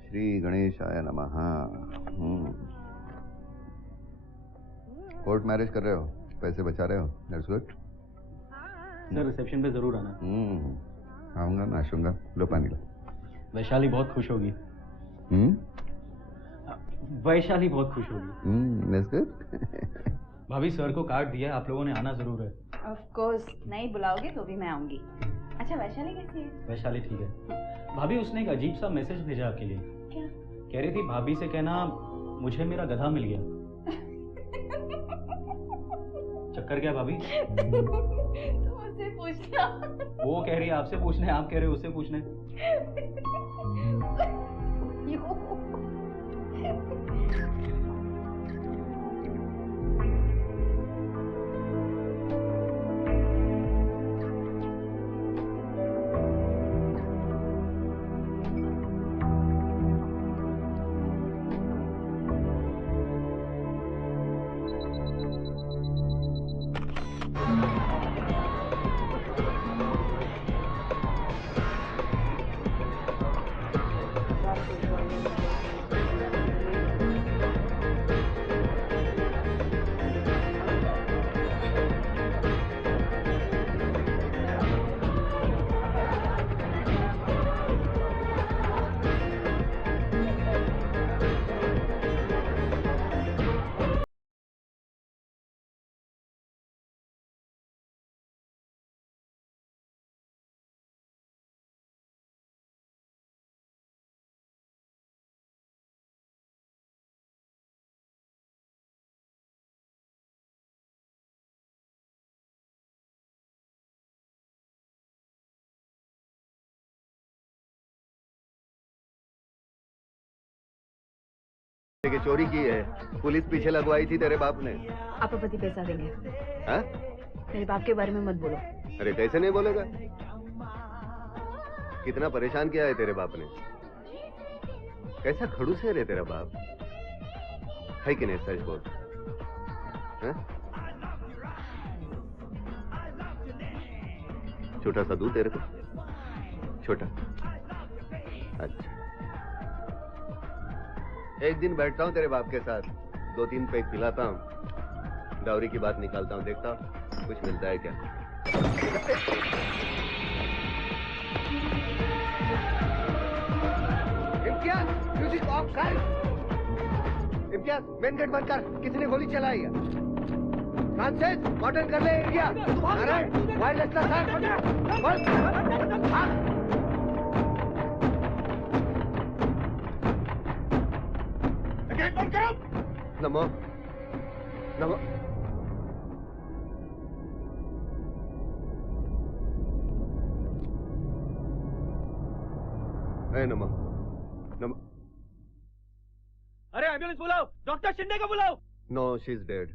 श्री गणेशाय नमः। कोर्ट मैरिज कर रहे हो, पैसे बचा रहे हो, दैट्स गुड। सर रिसेप्शन पे जरूर आना। आऊंगा, नाचूंगा। लो पानी लो। वैशाली बहुत खुश होगी। वैशाली बहुत खुश होगी। That's good. भाभी, सर को कार्ड दिया है, आप लोगों ने आना जरूर है। ऑफ कोर्स, नहीं बुलाओगे तो भी मैं आऊंगी। अच्छा, वैशाली कैसी है? वैशाली ठीक है। भाभी, उसने एक अजीब सा मैसेज भेजा आपके लिए। क्या? कह रही थी भाभी से कहना मुझे मेरा गधा मिल गया। चक्कर क्या भाभी? तुम उससे पूछना। वो कह रही है आपसे पूछने, आप कह रहे हो उससे पूछने। कि चोरी की है, पुलिस पीछे लगवाई थी तेरे बाप ने। आपका पति पैसा देंगे। हाँ? मेरे बाप के बारे में मत बोलो। अरे कैसे नहीं बोलेगा? कितना परेशान किया है तेरे बाप ने। कैसा खड़ूस है रे तेरा बाप, है कि नहीं? सच बोल। हाँ? छोटा सा दूध तेरे को? छोटा? अच्छा, एक दिन बैठता हूँ तेरे बाप के साथ, 2-3 पैक पिलाता हूँ, डाउरी की बात निकालता हूँ, देखता हूँ कुछ मिलता है क्या। इम्तियाज, म्यूजिक ऑफ कर। इम्तियाज, मेन गेट बंद कर, किसी ने गोली चलाई है। फ्रांसिस, मॉडर्न कर ले एरिया। अरे वायरलेस का साथ बंद। गेट बंद करो। नमो नमो। नमो नमो। अरे एम्बुलेंस बुलाओ, डॉक्टर शिंदे को बुलाओ। No, she is dead.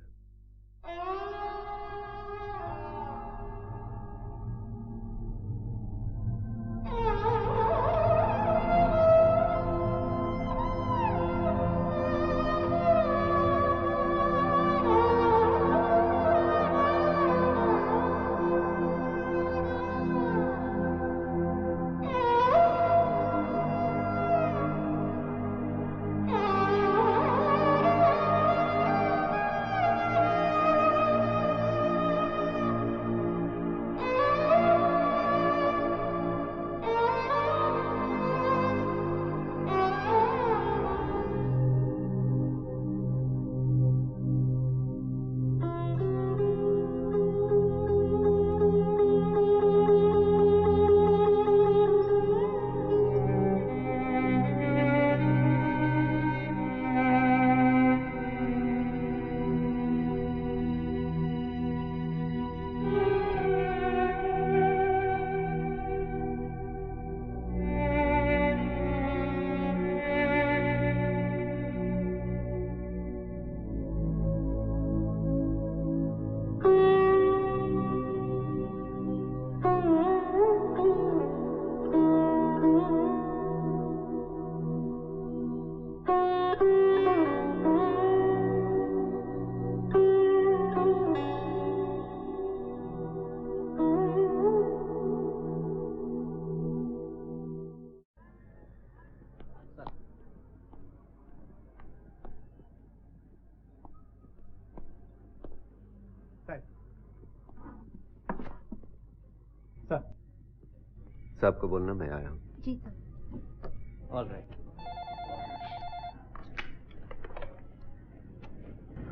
साहब को बोलना मैं आया हूँ। जी सर। All right.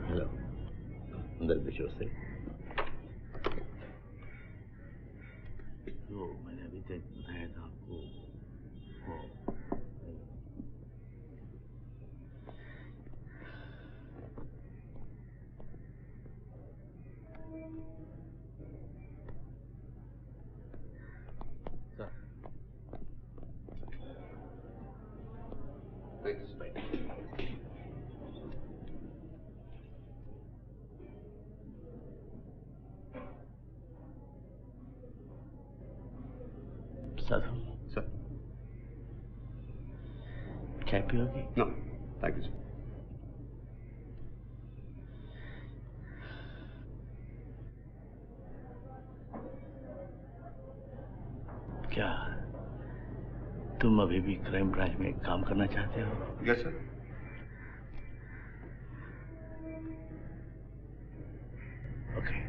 हेलो, अंदर बिशो से। तो मैंने अभी तक बताया था आपको, साधु सर। चाय पियोगे? No thank you sir. क्या तुम अभी भी क्राइम ब्रांच में काम करना चाहते हो? Yes sir. ओके।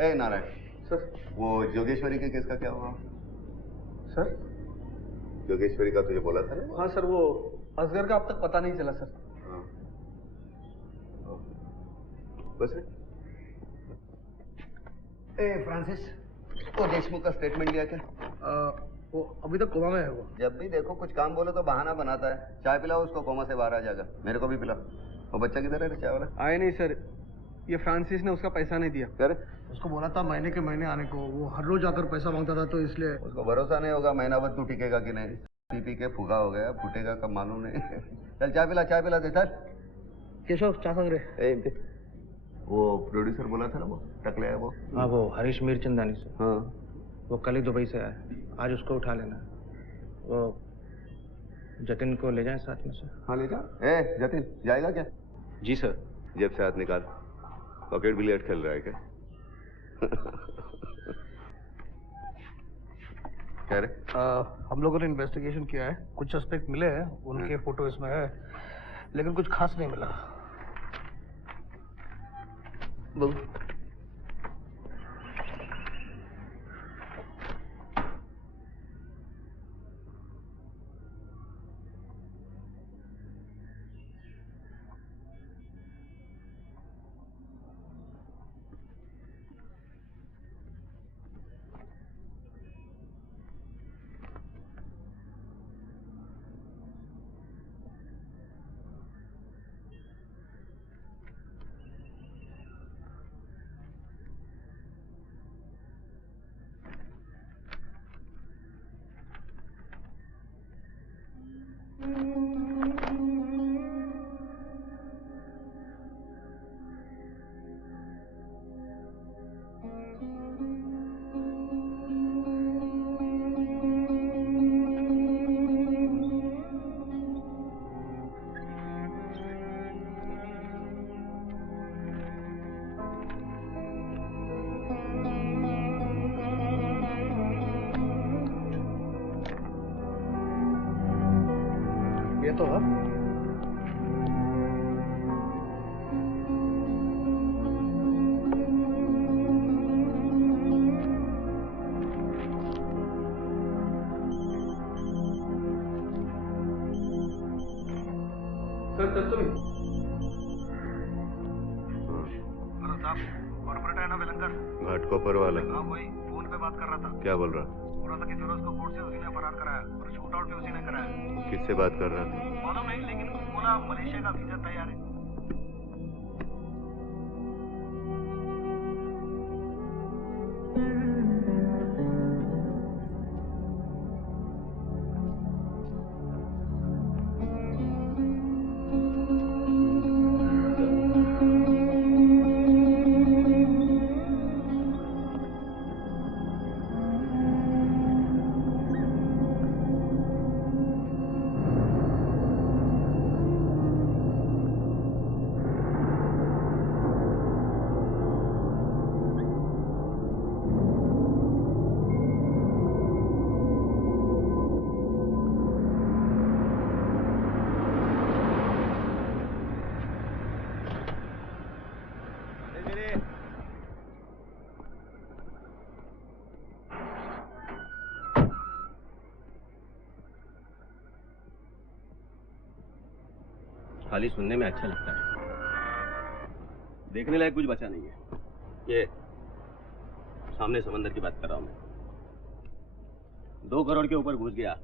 ए नारायण सर। वो जोगेश्वरी के केस का क्या हुआ? सर? जोगेश्वरी का तुझे बोला था ना? हाँ सर, वो असगर का अब तक पता नहीं चला सर। हाँ। बस रे। ए फ्रांसिस, वो देशमुख का स्टेटमेंट लिया क्या? वो अभी तक कोमा में है। वो जब भी देखो कुछ काम बोलो तो बहाना बनाता है। चाय पिलाओ उसको, कोमा से बाहर आ जाएगा। मेरे को भी पिलाओ। वो बच्चा किधर है चाय वाला? आए नहीं सर, ये फ्रांसिस ने उसका पैसा नहीं दिया। कर उसको बोला था महीने के महीने आने को, वो हर रोज आकर पैसा मांगता था, तो इसलिए उसको भरोसा नहीं होगा महीना भर तू टिकेगा कि नहीं। पी पी के फूगा हो गया, फूटेगा कब मालूम नहीं। चल चाय पिला दे चल। केशव चा संग रे। वो प्रोड्यूसर बोला था ना, वो टकले है वो। हाँ, वो हरीश मीरचंदानी से। हाँ, वो कल ही दुबई से आया, आज उसको उठा लेना। वो जतिन को ले जाए साथ में से। हाँ ले जा। ए जतिन जाएगा क्या? जी सर। जेब से हाथ निकाल। पॉकेट बिलियर्ड खेल रहा है क्या? क्या रे? हम लोगों ने इन्वेस्टिगेशन किया है, कुछ सस्पेक्ट मिले हैं, उनके फोटो इसमें है, लेकिन कुछ खास नहीं मिला। बोल। ये तो है। सर चल तुम। हेलो साहब, कॉर्पोरेट है ना वेलंकर? घाटकोपर वाला। हाँ वही, फोन पे बात कर रहा था। क्या बोल रहा? बोल रहा था कि फिरोज को कोर्ट से उसी ने फरार कराया और शूट आउट भी उसी ने कराया। किससे बात कर रहा था? मालूम नहीं, लेकिन बोला मलेशिया का वीजा तैयार है। खाली सुनने में अच्छा लगता है, देखने लायक कुछ बचा नहीं है। ये सामने समंदर की बात कर रहा हूं मैं। 2 करोड़ के ऊपर घुस गया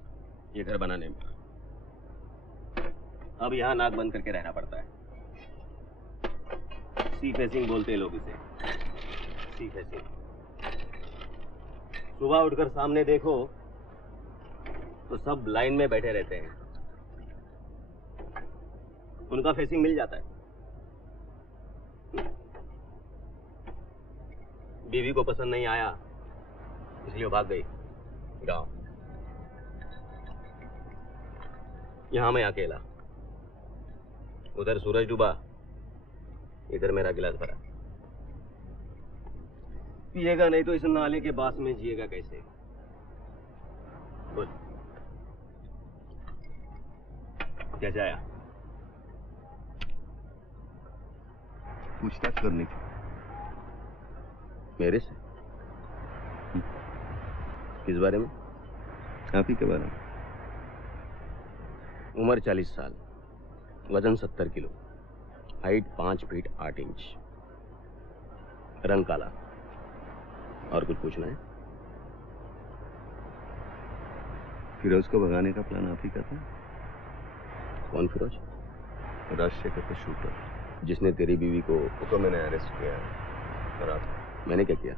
ये घर बनाने में। अब यहां नाक बंद करके रहना पड़ता है। सी फेसिंग बोलते हैं लोग इसे, सी फेसिंग। सुबह उठकर सामने देखो तो सब लाइन में बैठे रहते हैं, उनका फेसिंग मिल जाता है। बीवी को पसंद नहीं आया इसलिए वो भाग गई गांव। यहां मैं अकेला, उधर सूरज डूबा, इधर मेरा गिलास भरा। पिएगा नहीं तो इस नाले के बास में जिएगा कैसे? बोल कैसे आया? पूछताछ करनी थी। मेरे से? किस बारे में? आप ही के बारे में। उम्र 40 साल, वजन 70 किलो, हाइट 5 फीट 8 इंच, रंग काला। और कुछ पूछना है? फिरोज को भगाने का प्लान आप ही का था? कौन फिरोज? राजशेखर का शूटर, जिसने तेरी बीवी को। तो मैंने अरेस्ट किया है। और आप? मैंने क्या किया?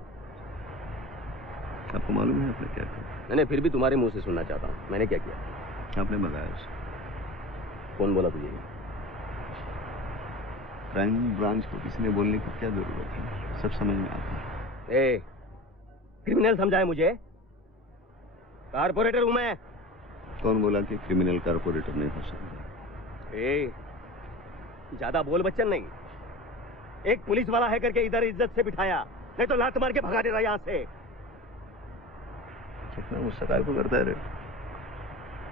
आपको मालूम है आपने क्या किया? मैंने फिर भी तुम्हारे मुंह से सुनना चाहता हूँ, मैंने क्या किया? आपने भगाया उसे। कौन बोला तुझे? क्राइम ब्रांच को किसी ने बोलने की क्या जरूरत है, सब समझ में आता है। ए, क्रिमिनल समझाए मुझे? कारपोरेटर हूं मैं। कौन बोला कि क्रिमिनल कारपोरेटर नहीं हो सकता? ए, ज्यादा बोल बच्चन नहीं। एक पुलिस वाला है करके इधर इज्जत से बिठाया, नहीं तो लात मार के भगा देता यहाँ से। कितना गुस्सा काय को करता है रे?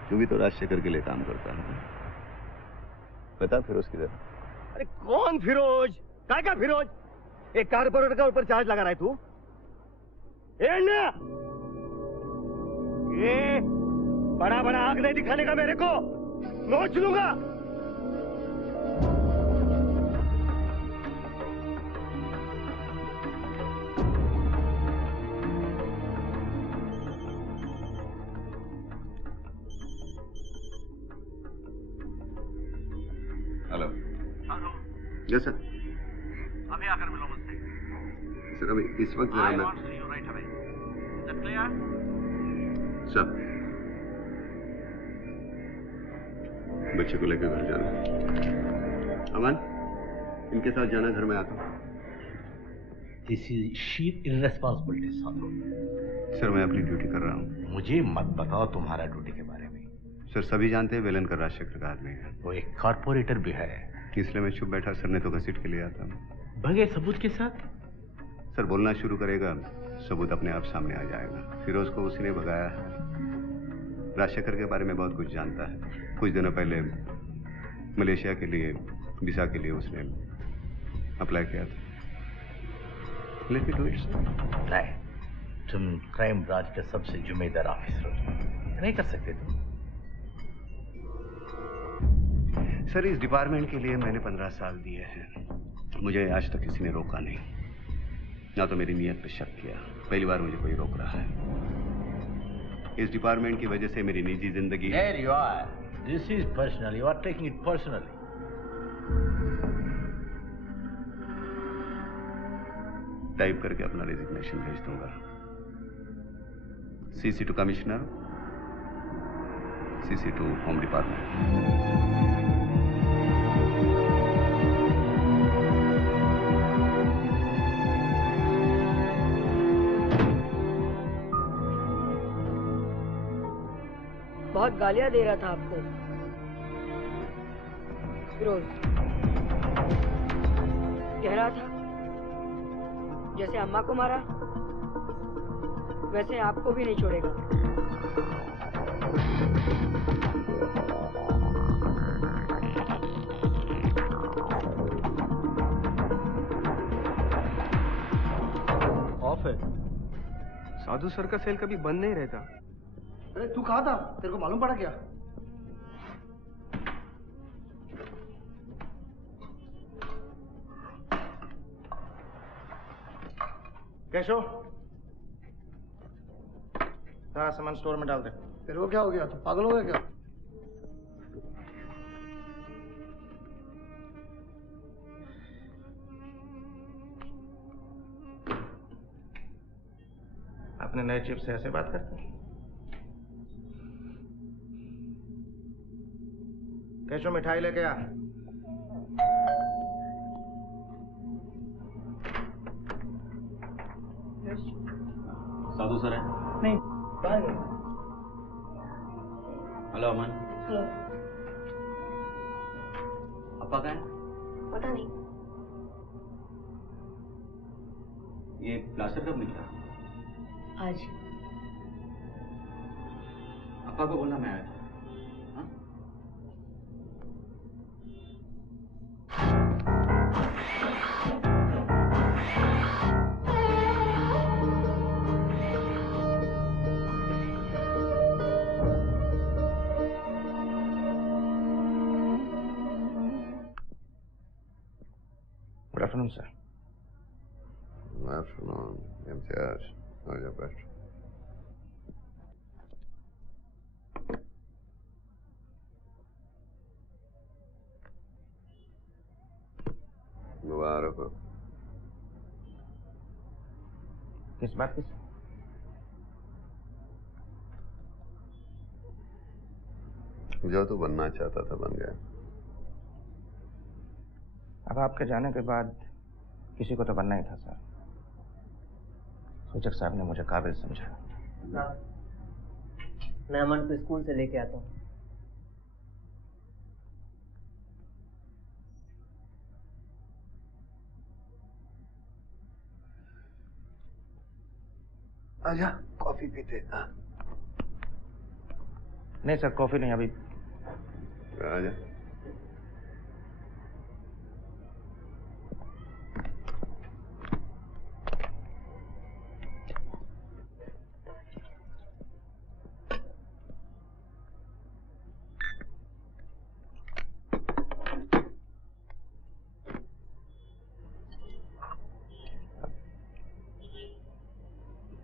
तू भी तो राजशेखर के लिए काम करता है। बता फिरोज किधर? अरे कौन फिरोज? काय का फिरोज? एक कारपोरेटर का ऊपर चार्ज लगा रहा है तू? ये बड़ा बड़ा आग नहीं दिखाने का मेरे को, नोच लूंगा। हेलो। हेलो। Yes sir. अभी आकर मिलो मुझसे। सर अभी इस वक्त जरा मैं। Right away. Is it clear? Sir बच्चे को लेकर घर जाना। अमन, इनके साथ जाना, घर में आता हूँ। This is sheer irresponsibility Sadhu. Sir मैं अपनी ड्यूटी कर रहा हूँ। मुझे मत बताओ तुम्हारा ड्यूटी के बारे में। सर सभी जानते हैं वेलन कर राजशेखर का आदमी है। वो एक कारपोरेटर भी है। इसलिए मैं चुप बैठा, सर ने तो घसीट के लिए आता। भगे सबूत के साथ? सर बोलना शुरू करेगा, सबूत अपने आप सामने आ जाएगा। फिरोज को उसी ने भगाया है। राजशेखर के बारे में बहुत कुछ जानता है। कुछ दिनों पहले मलेशिया के लिए वीजा के लिए उसने अप्लाई किया था। Let me do it. नहीं, तुम क्राइम ब्रांच के सबसे जिम्मेदार ऑफिसर हो, नहीं कर सकते तुम। सर इस डिपार्टमेंट के लिए मैंने 15 साल दिए हैं, मुझे आज तक किसी ने रोका नहीं, ना तो मेरी नीयत पे शक किया। पहली बार मुझे कोई रोक रहा है। इस डिपार्टमेंट की वजह से मेरी निजी जिंदगी। There you are. This is personal. You are taking it personally. Type करके अपना रेजिग्नेशन भेज दूंगा। CC to commissioner, CC to home department. बहुत गालियां दे रहा था आपको फिरोज। कह रहा था जैसे अम्मा को मारा वैसे आपको भी नहीं छोड़ेगा। ऑफ है। साधु सर का सेल कभी बंद नहीं रहता। अरे तू कहाँ था? तेरे को मालूम पड़ा क्या? कैशो, सारा सामान स्टोर में डाल दे। तेरे को क्या हो गया? तू पागल हो गया क्या? अपने नए चिप से ऐसे बात करते हैं? कैशो मिठाई लेके आ। साधु सर है? नहीं, बाहर गए। हेलो अमन। हेलो। अपा कहाँ है? पता नहीं। ये प्लास्टर कब निकला? आज। अपा को बोलना मैं आया था। Good afternoon sir. Afternoon Imtiaz, आ जा बैठ। मुबारक हो। किस बात की? जो तू बनना चाहता था बन गया। अब आपके जाने के बाद किसी को तो बनना ही था सर। सूचक साहब ने मुझे काबिल समझा। मैं अमन को स्कूल से लेके आता हूँ। आजा कॉफी पीते। नहीं सर, कॉफी नहीं, अभी आजा।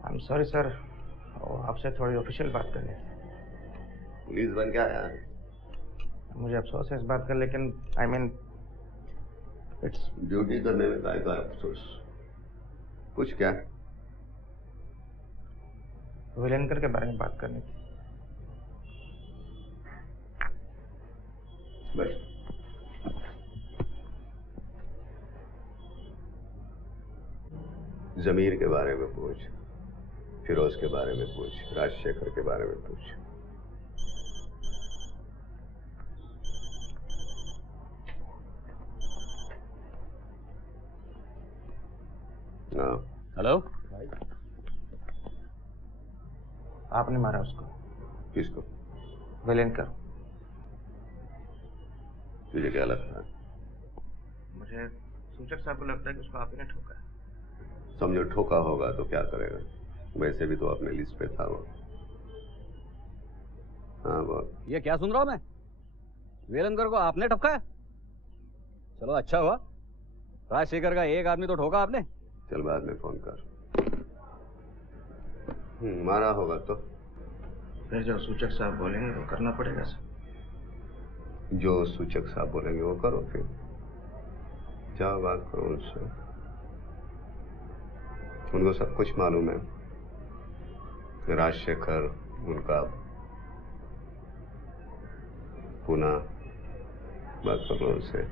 आई एम सॉरी सर, आपसे थोड़ी ऑफिशियल बात करनी थी। पुलिस बन के आया है। मुझे अफसोस है इस बात का, लेकिन आई मीन इट्स ड्यूटी करने में काय का अफसोस? कुछ क्या? विलेनकर के बारे में बात करनी थी। बस जमीर के बारे में पूछ, फिरोज के बारे में पूछ, राजशेखर के बारे में पूछ। हेलो। आपने मारा उसको? किसको? विलेनकर। तुझे क्या लगता है? मुझे सूचक साहब को लगता है कि उसको आप ही ने ठोका है। समझो ठोका होगा तो क्या करेगा? वैसे भी तो अपने लिस्ट पे था वो। हाँ बोल। ये क्या सुन रहा हूँ मैं? वेलनकर को आपने ठपकाया? चलो अच्छा हुआ, राजशेखर का एक आदमी तो ठोका आपने। चल बाद में फोन कर। मारा होगा तो फिर जो सूचक साहब बोलेंगे वो करना पड़ेगा सर। जो सूचक साहब बोलेंगे वो करो, फिर जाओ बात करो उनसे। उनको सब कुछ मालूम है। राजशेखर उनका पुनः बात करो उनसे,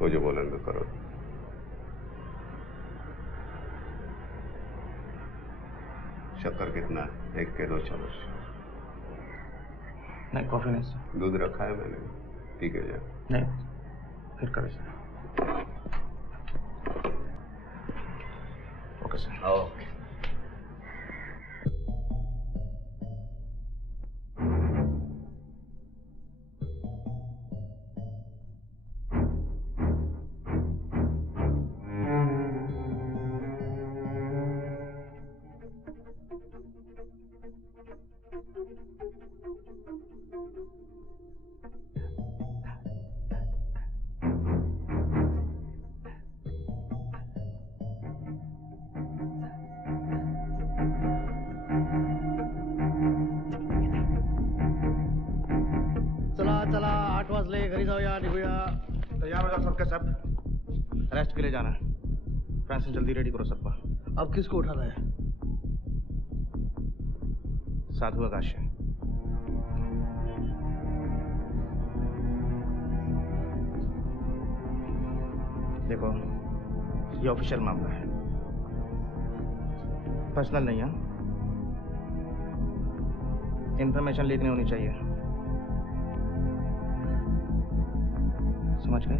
वो जो बोलेंगे करो। शक्कर कितना है? 1 के 2 चम्मच। नहीं कॉफी नहीं सर। दूध रखा है मैंने, पी के जा। नहीं फिर करें सर। Okay sir. ओके। चला 8 वाजले, घरी जाऊया, निघूया। तैयार हो जाओ सबके सब। रेस्ट के लिए जाना है। फ्रांसिस जल्दी रेडी करो सबको। अब किसको उठाना है? साधु आकाश। देखो ये ऑफिशियल मामला है, पर्सनल नहीं है। इंफॉर्मेशन लीक नहीं होनी चाहिए, समझ गए?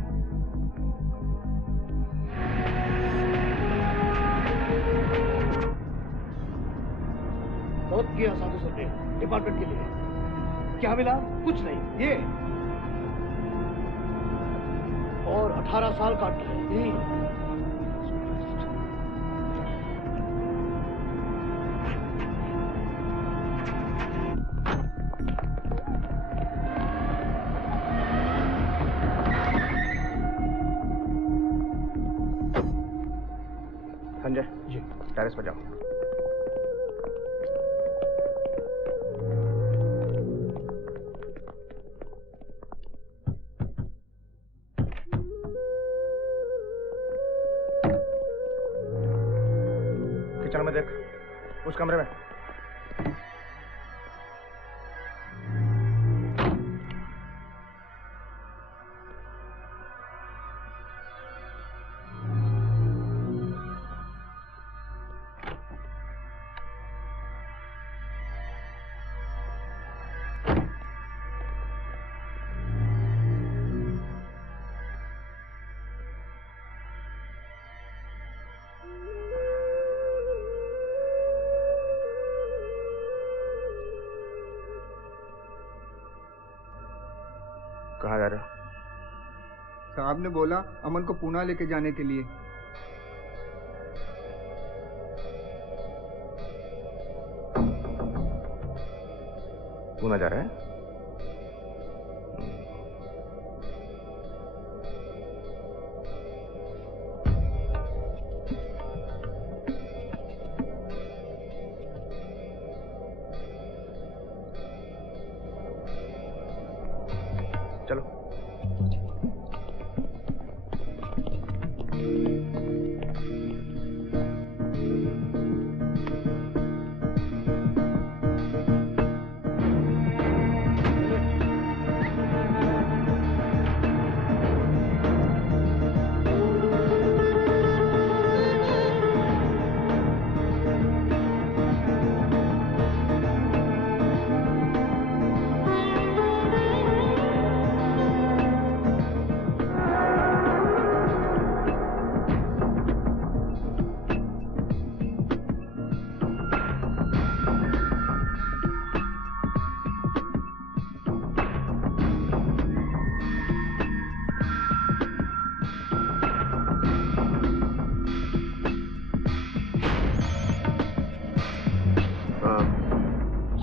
बहुत किया साधु सर ने डिपार्टमेंट के लिए। क्या मिला? कुछ नहीं। ये और 18 साल काट लिए यही। संजय जी टेरेस पर जाओ। किचन में देख, उस कमरे में। कहाँ जा रहे हो? साहब ने बोला अमन को पूना लेके जाने के लिए। पूना जा रहे हैं? चलो।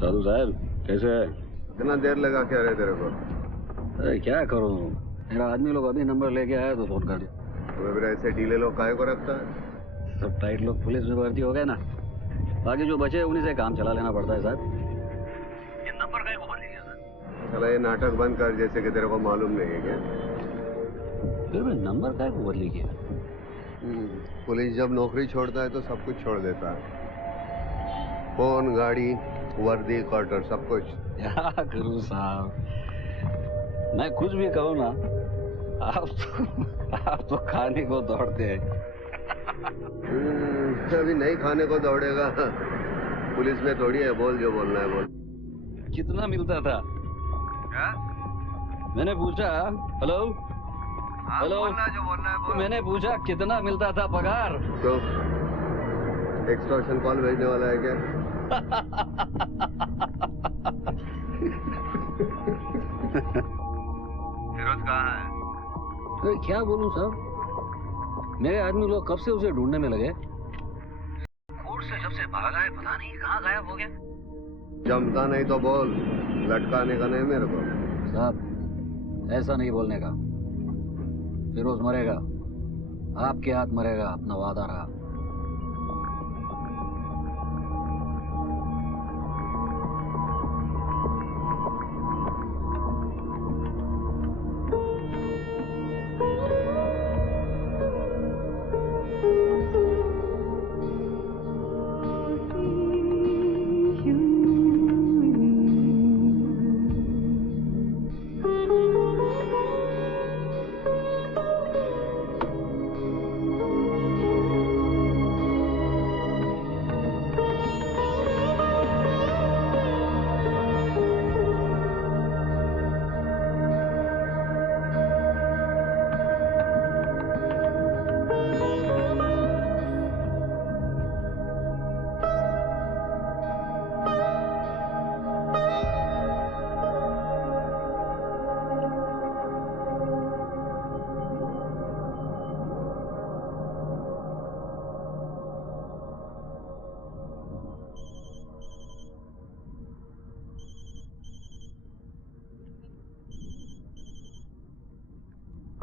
साधु साहब कैसे है? इतना देर लगा क्या रहे तेरे को? अरे क्या करूं, मेरा आदमी लोग अभी नंबर लेके आया तो फोन कर दिया। तुम्हें फिर ऐसे ढीले लोग काहे को रखता है? सब टाइट लोग पुलिस में भर्ती हो गए ना, बाकी जो बचे उन्हीं से काम चला लेना पड़ता है साहब। ये नंबर काहे को बदल गया सर? चला ये नाटक बंद कर, जैसे कि तेरे को मालूम नहीं है क्या? फिर भी नंबर काहे को बदली किया? पुलिस जब नौकरी छोड़ता है तो सब कुछ छोड़ देता है, फोन, गाड़ी, वर्दी, क्वार्टर, सब कुछ। क्या करूं साहब, मैं कुछ भी कहूँ ना आप तो खाने को दौड़ते हैं। अभी नहीं खाने को दौड़ेगा, पुलिस में थोड़ी है। बोल जो बोलना है बोल। कितना मिलता था? क्या? मैंने पूछा। हेलो हेलो, जो बोलना है बोल। मैंने पूछा कितना मिलता था पगार? तो एक्सटॉर्शन कॉल भेजने वाला है क्या? फिरोज कहाँ है? अरे क्या बोलूं साहब, मेरे आदमी लोग कब से उसे ढूंढने में लगे। कोर्ट से जब से भागा है पता नहीं कहाँ गायब हो गया। जमता नहीं तो बोल, लटकाने का नहीं मेरे को। साहब ऐसा नहीं बोलने का, फिरोज मरेगा, आपके हाथ मरेगा, अपना वादा रहा।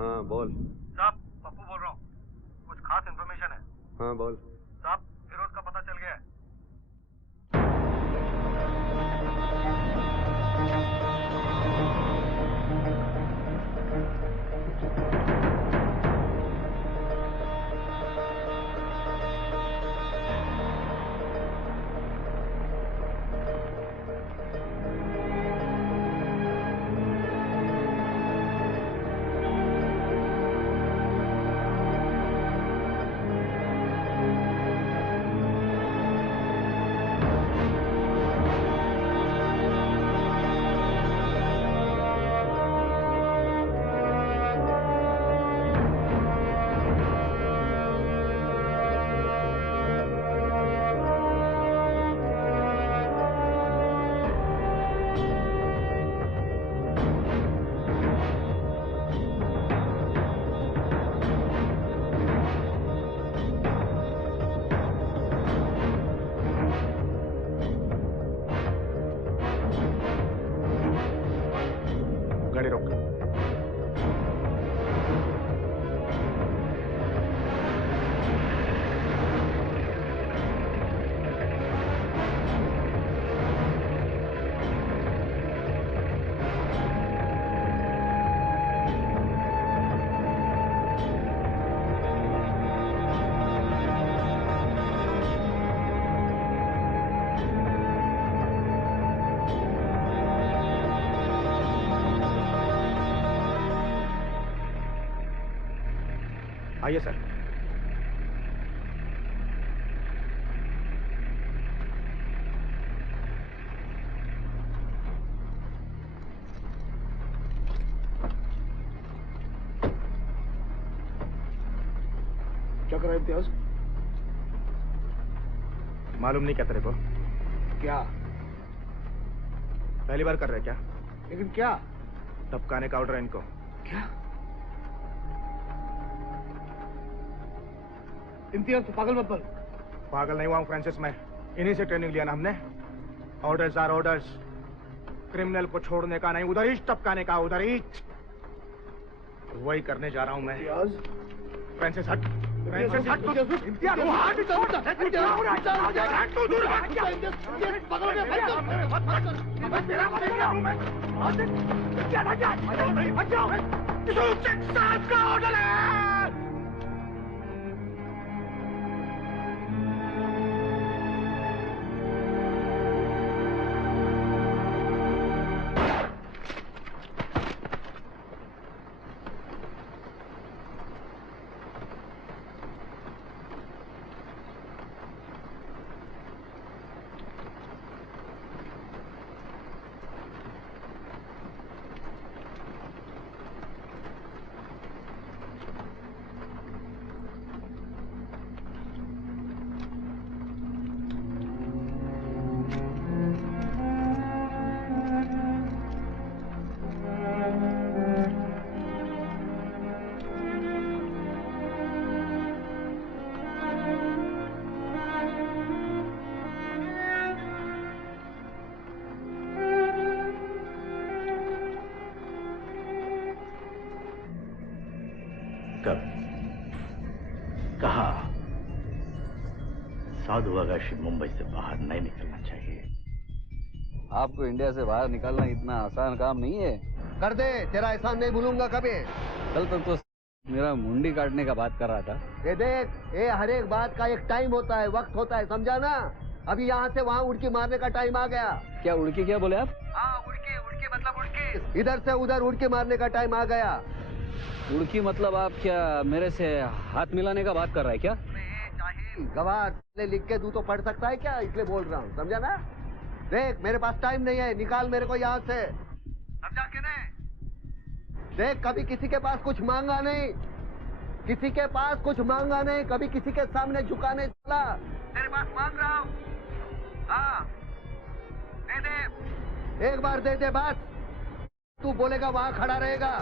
हाँ बोल। साहब पप्पू बोल रहा हूँ, कुछ खास इन्फॉर्मेशन है। हाँ बोल। साहब फिरोज का पता चल गया है। गाड़ी रोक। आइए सर। क्या कर रहा है इम्तियाज? मालूम नहीं क्या तेरे को? क्या? पहली बार कर रहे क्या? लेकिन क्या? टपकाने का ऑर्डर है इनको। क्या? इम्तियाज तो पागल मत बन। पागल नहीं हुआ हूं फ्रांसिस मैं, इन्हीं से ट्रेनिंग लिया ना हमने। Orders are orders. क्रिमिनल को छोड़ने का नहीं, उधर ही टपकाने का, उधर ही। वही करने जा रहा हूं मैं। फ्रांसिस हट। फ्रांसिस हट। इम्तियाज वो हाथ छोड़। तू दूर हट जा। पागल हो गया। तेरा बनेगा हूं मैं। हट जा। हट जाओ। साहब का ऑर्डर है। कब? कहा? साधु आगाशी मुंबई से बाहर नहीं निकलना चाहिए। आपको इंडिया से बाहर निकलना इतना आसान काम नहीं है। कर दे, तेरा एहसान नहीं भूलूंगा कभी। कल तक तो मेरा मुंडी काटने का बात कर रहा था। ये देख, ये हर एक बात का एक टाइम होता है, वक्त होता है, समझा ना? अभी यहाँ से वहाँ उड़की मारने का टाइम आ गया। क्या उड़की? क्या बोले आप? हाँ, उड़की। उड़की मतलब उड़की। इधर से उधर उड़की मारने का टाइम आ गया। उड़की मतलब आप क्या मेरे से हाथ मिलाने का बात कर रहा है क्या? गवार ने लिख के तू तो पढ़ सकता है क्या? इसलिए बोल रहा हूँ, समझा ना? देख, मेरे पास टाइम नहीं है, निकाल मेरे को यहाँ से, समझा कि नहीं? देख, कभी किसी के पास कुछ मांगा नहीं, किसी के पास कुछ मांगा नहीं, कभी किसी के सामने झुकाने चला। तेरे पास मांग रहा हूँ। हाँ, दे दे, एक बार दे दे बस। तू बोलेगा वहाँ खड़ा रहेगा,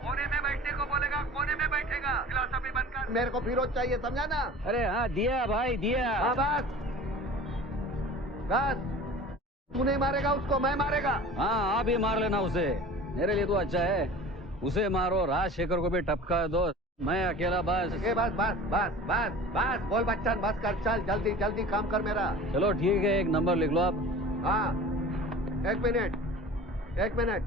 कोने में बैठने को बोलेगा, कोने में बैठेगा। फिलॉसफी बनकर मेरे को फिरोज चाहिए, समझा ना? अरे हाँ, दिया भाई दिया। हाँ बस बस, तू नहीं मारेगा उसको, मैं मारेगा। हाँ, आप ही मार लेना उसे, मेरे लिए तो अच्छा है। उसे मारो, राजशेखर को भी टपका दो, मैं अकेला बस। ए बस बस बस बस बस बोल बच्चन, बस कर, चल जल्दी जल्दी काम कर मेरा। चलो ठीक है, एक नंबर लिख लो आप। हाँ, एक मिनट।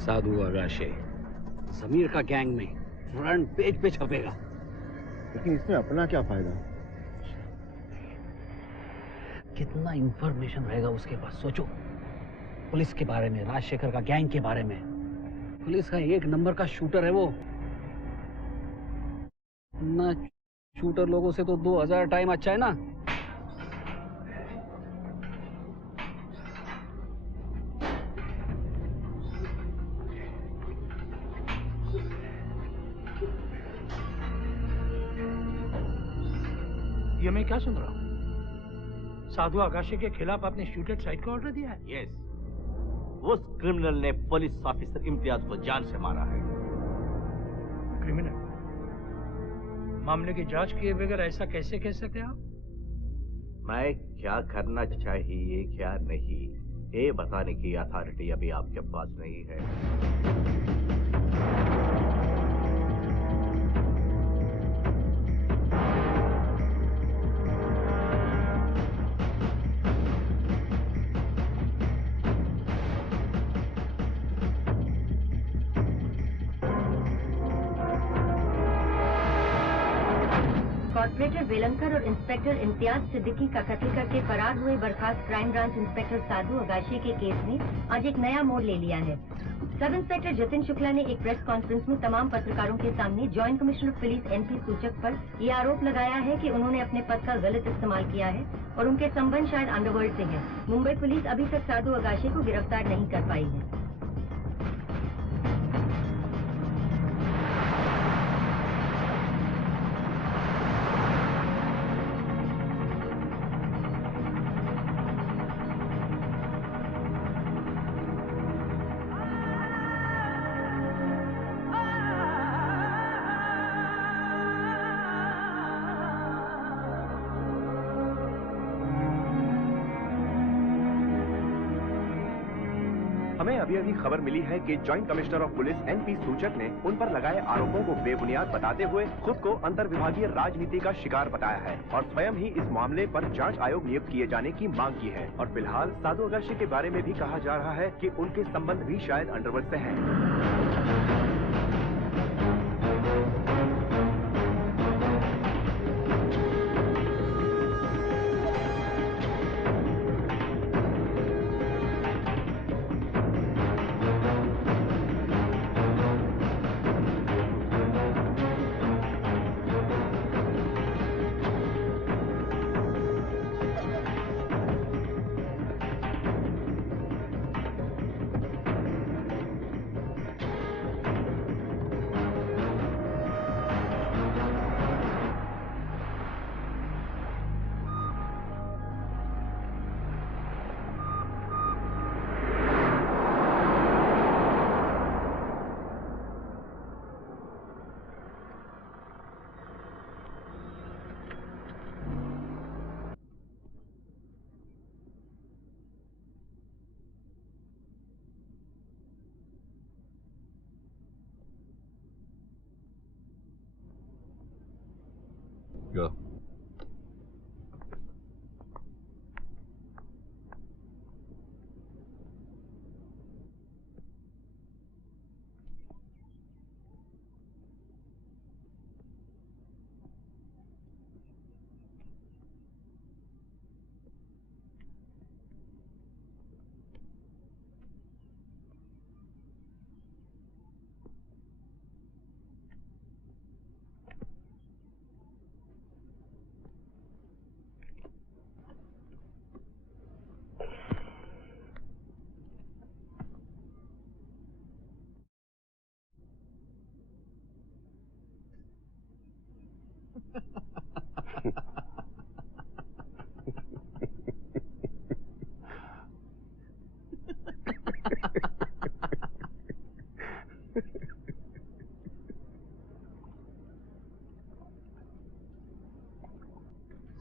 साधु आगाशे जमीर का गैंग में फ्रंट पेज पे छपेगा। लेकिन इसमें अपना क्या फायदा? कितना इंफॉर्मेशन रहेगा उसके पास सोचो, पुलिस के बारे में, राजशेखर का गैंग के बारे में। पुलिस का एक नंबर का शूटर है वो। ना शूटर लोगों से तो 2000 टाइम अच्छा है ना। ये मैं क्या सुन रहा हूँ? साधु आगाशे के खिलाफ आपने शूट एट साइट का ऑर्डर दिया है? यस, उस क्रिमिनल ने पुलिस ऑफिसर इम्तियाज को जान से मारा है। क्रिमिनल? मामले की जांच किए बगैर ऐसा कैसे कह सकते आप? मैं क्या करना चाहिए क्या नहीं, ये बताने की अथॉरिटी अभी आपके पास नहीं है। कॉर्पोरेटर वेलंकर और इंस्पेक्टर इम्तियाज सिद्दीकी का कत्ल करके फरार हुए बर्खास्त क्राइम ब्रांच इंस्पेक्टर साधु आगाशे के केस में आज एक नया मोड़ ले लिया है। सब इंस्पेक्टर जतिन शुक्ला ने एक प्रेस कॉन्फ्रेंस में तमाम पत्रकारों के सामने joint commissioner of police NP सूचक पर ये आरोप लगाया है कि उन्होंने अपने पद का गलत इस्तेमाल किया है और उनके संबंध शायद अंडरवर्ल्ड से है। मुंबई पुलिस अभी तक साधु आगाशे को गिरफ्तार नहीं कर पाई है। हमें अभी खबर मिली है कि joint commissioner of police NP सूचक ने उन पर लगाए आरोपों को बेबुनियाद बताते हुए खुद को अंतर्विभागीय राजनीति का शिकार बताया है और स्वयं ही इस मामले पर जांच आयोग नियुक्त किए जाने की मांग की है। और फिलहाल साधु आगाशे के बारे में भी कहा जा रहा है कि उनके संबंध भी शायद अंडरवर्ल्ड से हैं। Go.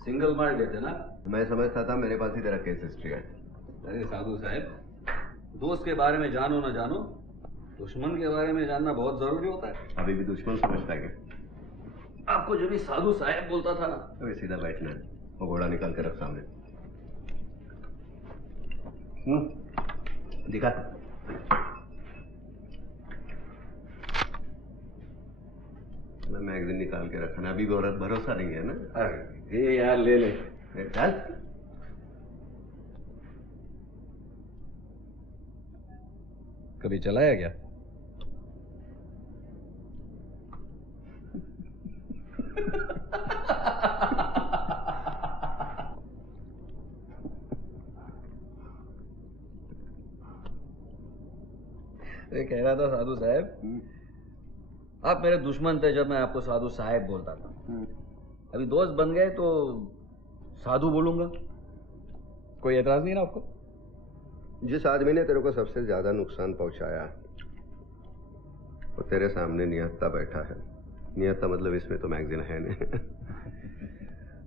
सिंगल मार देते ना। मैं समझता था मेरे पास ही तेरा केस हिस्ट्री है। अरे साधु साहब, दोस्त के बारे में जानो ना जानो, दुश्मन के बारे में जानना बहुत जरूरी होता है। अभी भी दुश्मन समझता है क्या? आपको जो भी साधु साहब बोलता था ना। अभी सीधा बैठना है, वो घोड़ा निकाल के रख सामने। दिखा। मैगजीन निकाल के रखना, अभी भरोसा नहीं है ना। अरे ये यार ले ले। चल। कभी चलाया क्या? ये कह रहा था साधु साहब, आप मेरे दुश्मन थे जब मैं आपको साधु साहब बोलता था। अभी दोस्त बन गए तो साधु बोलूंगा। कोई एतराज नहीं ना आपको? जिस आदमी ने तेरे को सबसे ज्यादा नुकसान पहुंचाया वो तेरे सामने निहत्ता बैठा है। निहत्ता मतलब इसमें तो मैगजीन है नहीं।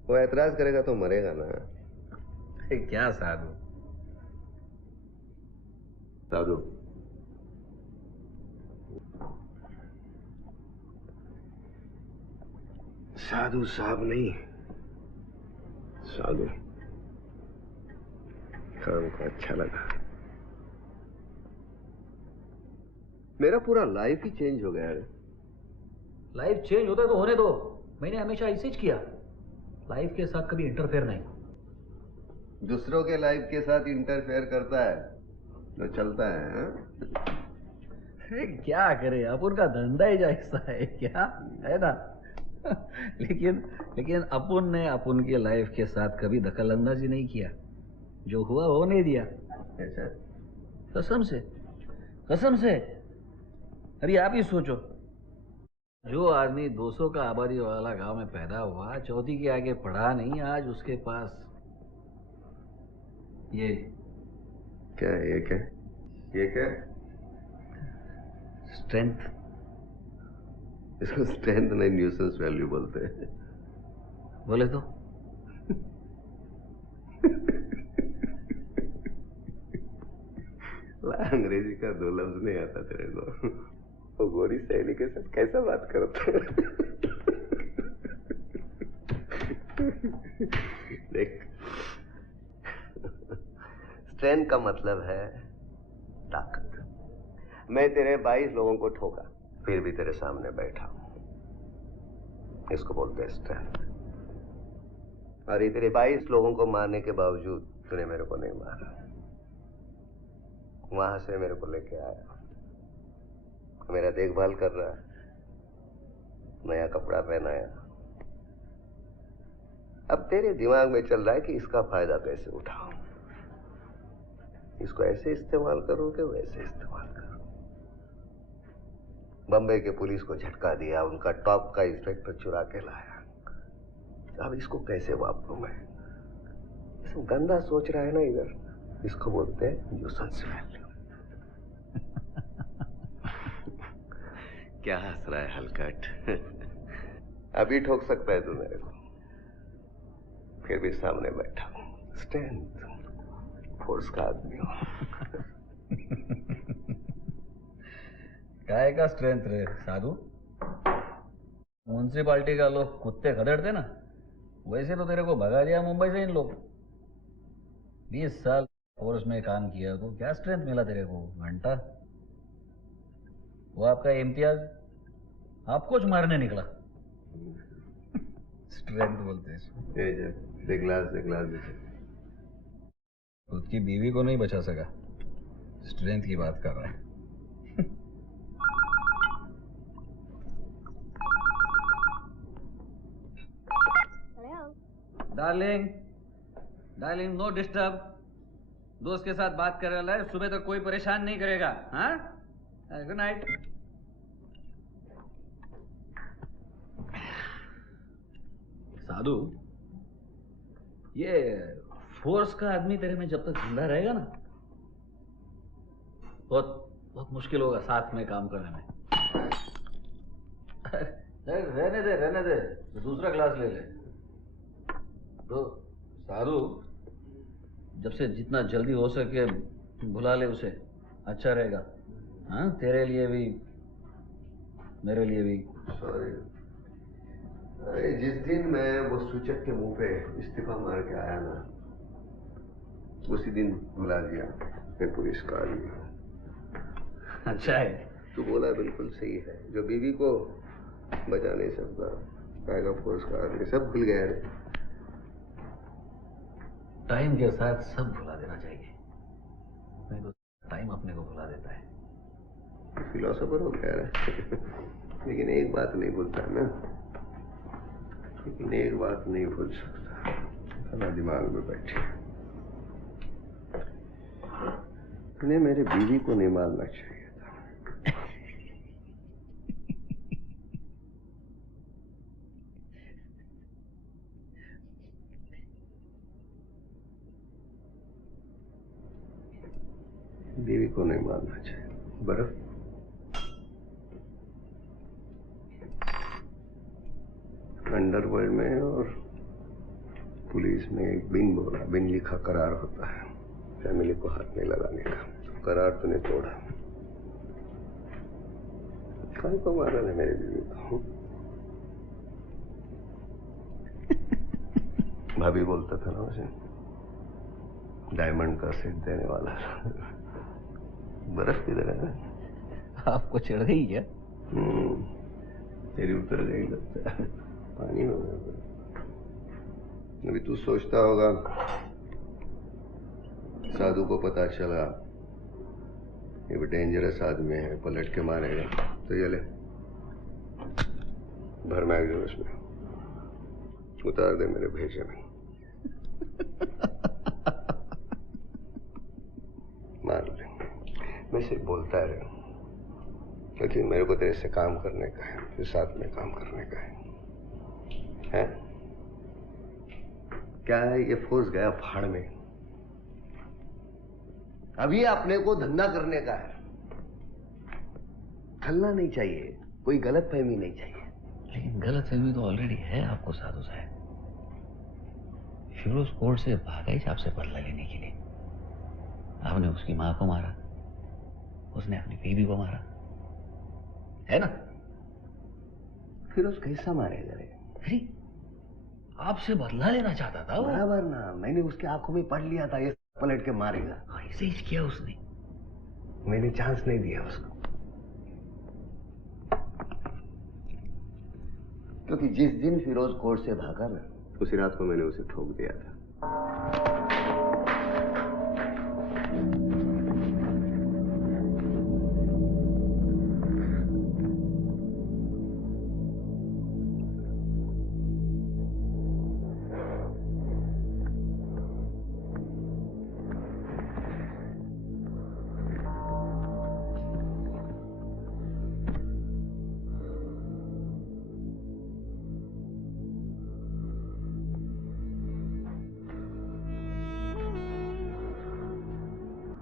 वो एतराज करेगा तो मरेगा ना। क्या साधु? साधु साधु साहब नहीं, साधु। काम को अच्छा लगा। मेरा पूरा लाइफ ही चेंज हो गया है। लाइफ चेंज होता है तो होने दो। मैंने हमेशा ऐसे ही किया, लाइफ के साथ कभी इंटरफेयर नहीं। दूसरों के लाइफ के साथ इंटरफेयर करता है तो चलता है। अरे क्या करे, अपन का धंधा ही ऐसा है क्या है ना। लेकिन अपन ने अपन की लाइफ के साथ कभी दखल अंदाजी नहीं किया। जो हुआ होने दिया। ऐसा? कसम से। अरे आप ही सोचो, जो आदमी 200 का आबादी वाला गांव में पैदा हुआ, चौथी के आगे पढ़ा नहीं, आज उसके पास ये क्या है? ये क्या? स्ट्रेंथ। इसको स्ट्रेंथ नहीं, न्यूसेंस वैल्यू बोलते हैं। बोले तो अंग्रेजी का 2 लफ्ज नहीं आता तेरे को। वो गोरी सहेली के साथ कैसा बात करता है। देख, स्ट्रेंथ का मतलब है ताकत। मैं तेरे 22 लोगों को ठोका, फिर भी तेरे सामने बैठा हूं, इसको बोलते हैं स्ट्रेंथ। और ये तेरे 22 लोगों को मारने के बावजूद तूने मेरे को नहीं मारा। वहां से मेरे को लेके आया, मेरा देखभाल कर रहा है, नया कपड़ा पहनाया। अब तेरे दिमाग में चल रहा है कि इसका फायदा कैसे उठाऊं, इसको ऐसे इस्तेमाल करूं कि वैसे इस्तेमाल करूं। बम्बई के पुलिस को झटका दिया, उनका टॉप का इंस्पेक्टर चुरा के लाया। अब इसको कैसे वापरूं मैं? गंदा सोच रहा है ना इधर, इसको बोलते हैं न्यूसेंस वैल्यू। क्या हंस रहा है हलकट? अभी ठोक सकता है तू मेरे को, फिर भी सामने बैठा हूं। स्ट्रेंथ, फोर्स का आदमी हूं। काय का स्ट्रेंथ रे साधु? म्युनिसिपालिटी का लोग कुत्ते खदेड़ते ना, वैसे तो तेरे को भगा दिया मुंबई से इन लोग। 20 साल फोर्स में काम किया तो क्या स्ट्रेंथ मिला तेरे को? घंटा। वो आपका इम्तियाज आपको च मारने निकला। स्ट्रेंथ बोलते हैं। दे ग्लास खुद की बीवी को नहीं बचा सका, स्ट्रेंथ की बात कर रहा है। Darling no disturb. दोस्त के साथ बात कर रहा है, सुबह तक कोई परेशान नहीं करेगा। हाँ, गुड नाइट। साधु, ये फोर्स का आदमी तेरे में जब तक जिंदा रहेगा ना, बहुत मुश्किल होगा साथ में काम करने में। रहने दे, दूसरा ग्लास ले ले। तो साधु जब से जितना जल्दी हो सके बुला ले उसे, अच्छा रहेगा। हाँ, तेरे लिए भी मेरे लिए भी। सॉरी। अरे जिस दिन मैं वो सूचक के मुंह पे इस्तीफा मार के आया ना, उसी दिन बुला दिया मैं पुलिस का आदमी। अच्छा है। तू बोला बिल्कुल सही है, जो बीवी को बचा नहीं सकता टाइगर फोर्स का आदमी सब भूल गया रे। टाइम के साथ सब भुला देना चाहिए, नहीं तो टाइम अपने को भुला देता है। फिलोसोफर हो गया रे। लेकिन एक बात नहीं भूलता ना, लेकिन एक बात नहीं भूल सकता, अपना दिमाग में बैठे। तूने मेरे बीवी को नहीं मारना चाहिए था। बीवी को नहीं मारना चाहिए। बर्फ अंडरवर्ल्ड में और पुलिस में एक बिन बोला बिन लिखा करार होता है, फैमिली को हाथ नहीं लगाने का। करार तूने तोड़ा। कल को मारा है मेरे बीवी को। भाभी बोलता था ना उसे, डायमंड का सेट देने वाला। बर्फ किधर है? आपको चढ़ गई क्या? तेरी उतर गई लगता है, पानी हो गया। अभी तू सोचता होगा साधु को पता चला ये भी डेंजरस आदमी है, पलट के मारेगा, तो ये ले भर मैगजीन में उतार दे मेरे भेजे में। मार ले। मैं सिर्फ बोलता रहा, क्योंकि मेरे को तेरे से काम करने का है, फिर साथ में काम करने का है? क्या है ये फंस गया फाड़ में। अभी अपने को धंधा करने का है, खलना नहीं चाहिए, कोई गलत फहमी नहीं चाहिए। लेकिन गलत फहमी तो ऑलरेडी है आपको साधु साहब। फिरोज कोर्ट से भागा ही आपसे बदला लेने के लिए। आपने उसकी मां को मारा, उसने अपनी बीवी को मारा, है ना? फिरोज कैसा मारेगा रे? अरे आपसे बदला लेना चाहता था वो। बराबर ना, मैंने उसकी आंखों में पढ़ लिया था ये पलट के मारेगा। ऐसे ही किया उसने। मैंने चांस नहीं दिया उसको, क्योंकि जिस दिन फिरोज कोर्ट से भागा ना, उसी रात को मैंने उसे ठोक दिया था।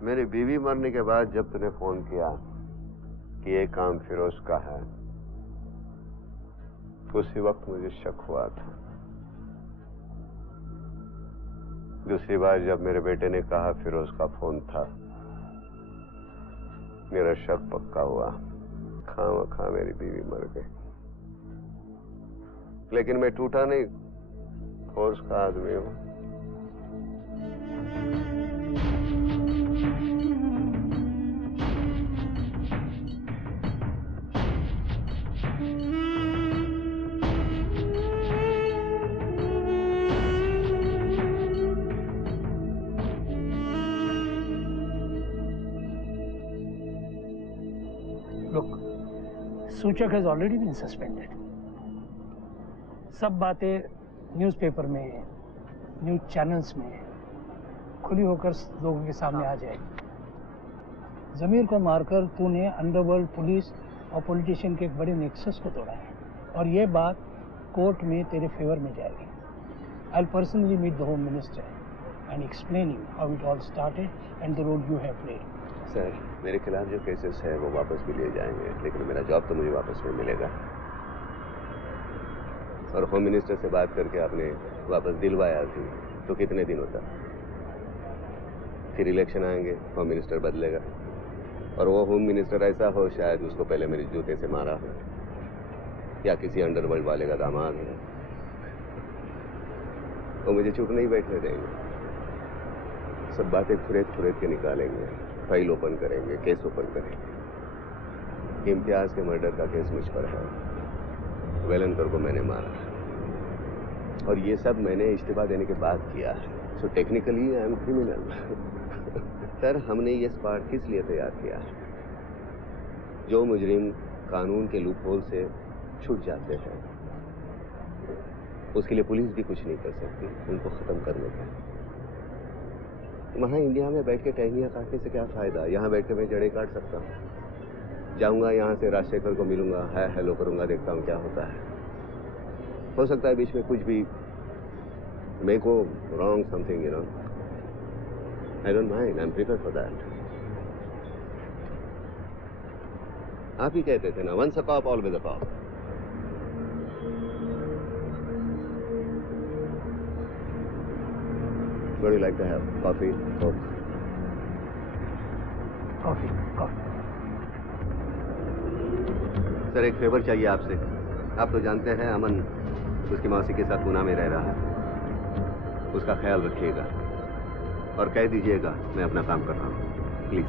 मेरी बीवी मरने के बाद जब तूने फोन किया कि ये काम फिरोज का है, उसी वक्त मुझे शक हुआ था। दूसरी बार जब मेरे बेटे ने कहा फिरोज का फोन था, मेरा शक पक्का हुआ, खामखा मेरी बीवी मर गई। लेकिन मैं टूटा नहीं, फोर्स का आदमी हूं। सूचक हैज ऑलरेडी बीन सस्पेंडेड। सब बातें न्यूज़पेपर में, न्यूज़ चैनल्स में खुली होकर लोगों के सामने आ जाएगी। जमीर को मारकर तूने अंडरवर्ल्ड पुलिस और पॉलिटिशियन के एक बड़े नेक्सस को तोड़ा है, और ये बात कोर्ट में तेरे फेवर में जाएगी। I will personally meet the home minister and explaining how it all started and the role you have played. Sir, मेरे खिलाफ जो केसेस है वो वापस भी लिए जाएंगे, लेकिन मेरा जॉब तो मुझे वापस में मिलेगा। और होम मिनिस्टर से बात करके आपने वापस दिलवाया थी तो कितने दिन होता? फिर इलेक्शन आएंगे, होम मिनिस्टर बदलेगा और वो होम मिनिस्टर ऐसा हो शायद उसको पहले मेरे जूते से मारा हो या किसी अंडरवर्ल्ड वाले का दामाद हो, वो मुझे चुप नहीं बैठने देंगे। सब बातें खुरेद के निकालेंगे, फाइल ओपन करेंगे, केस ओपन करेंगे। इम्तियाज के मर्डर का केस मुझ पर है, वेलनकर को मैंने मारा और ये सब मैंने इस्तीफा देने के बाद किया है। So technically I am criminal. Sir, हमने ये स्क्वाड किस लिए तैयार किया है? जो मुजरिम कानून के लूपहोल से छूट जाते हैं उसके लिए पुलिस भी कुछ नहीं कर सकती, उनको खत्म करने का। वहाँ इंडिया में बैठ के टहनियाँ काटने से क्या फायदा? यहाँ बैठ के मैं जड़ें काट सकता हूँ। जाऊँगा यहाँ से राजशेखर को मिलूंगा, हाय हेलो करूँगा, देखता हूँ क्या होता है। हो सकता है बीच में कुछ भी मेक को wrong something, you know. I don't mind, I am prepared for that. आप ही कहते थे ना, once a cop always a cop. Would you like to have coffee? Coke? Coffee coffee. Sir, एक फेवर चाहिए आपसे। आप तो जानते हैं अमन उसकी मौसी के साथ पुणे में रह रहा है, उसका ख्याल रखिएगा और कह दीजिएगा मैं अपना काम कर रहा हूँ, प्लीज।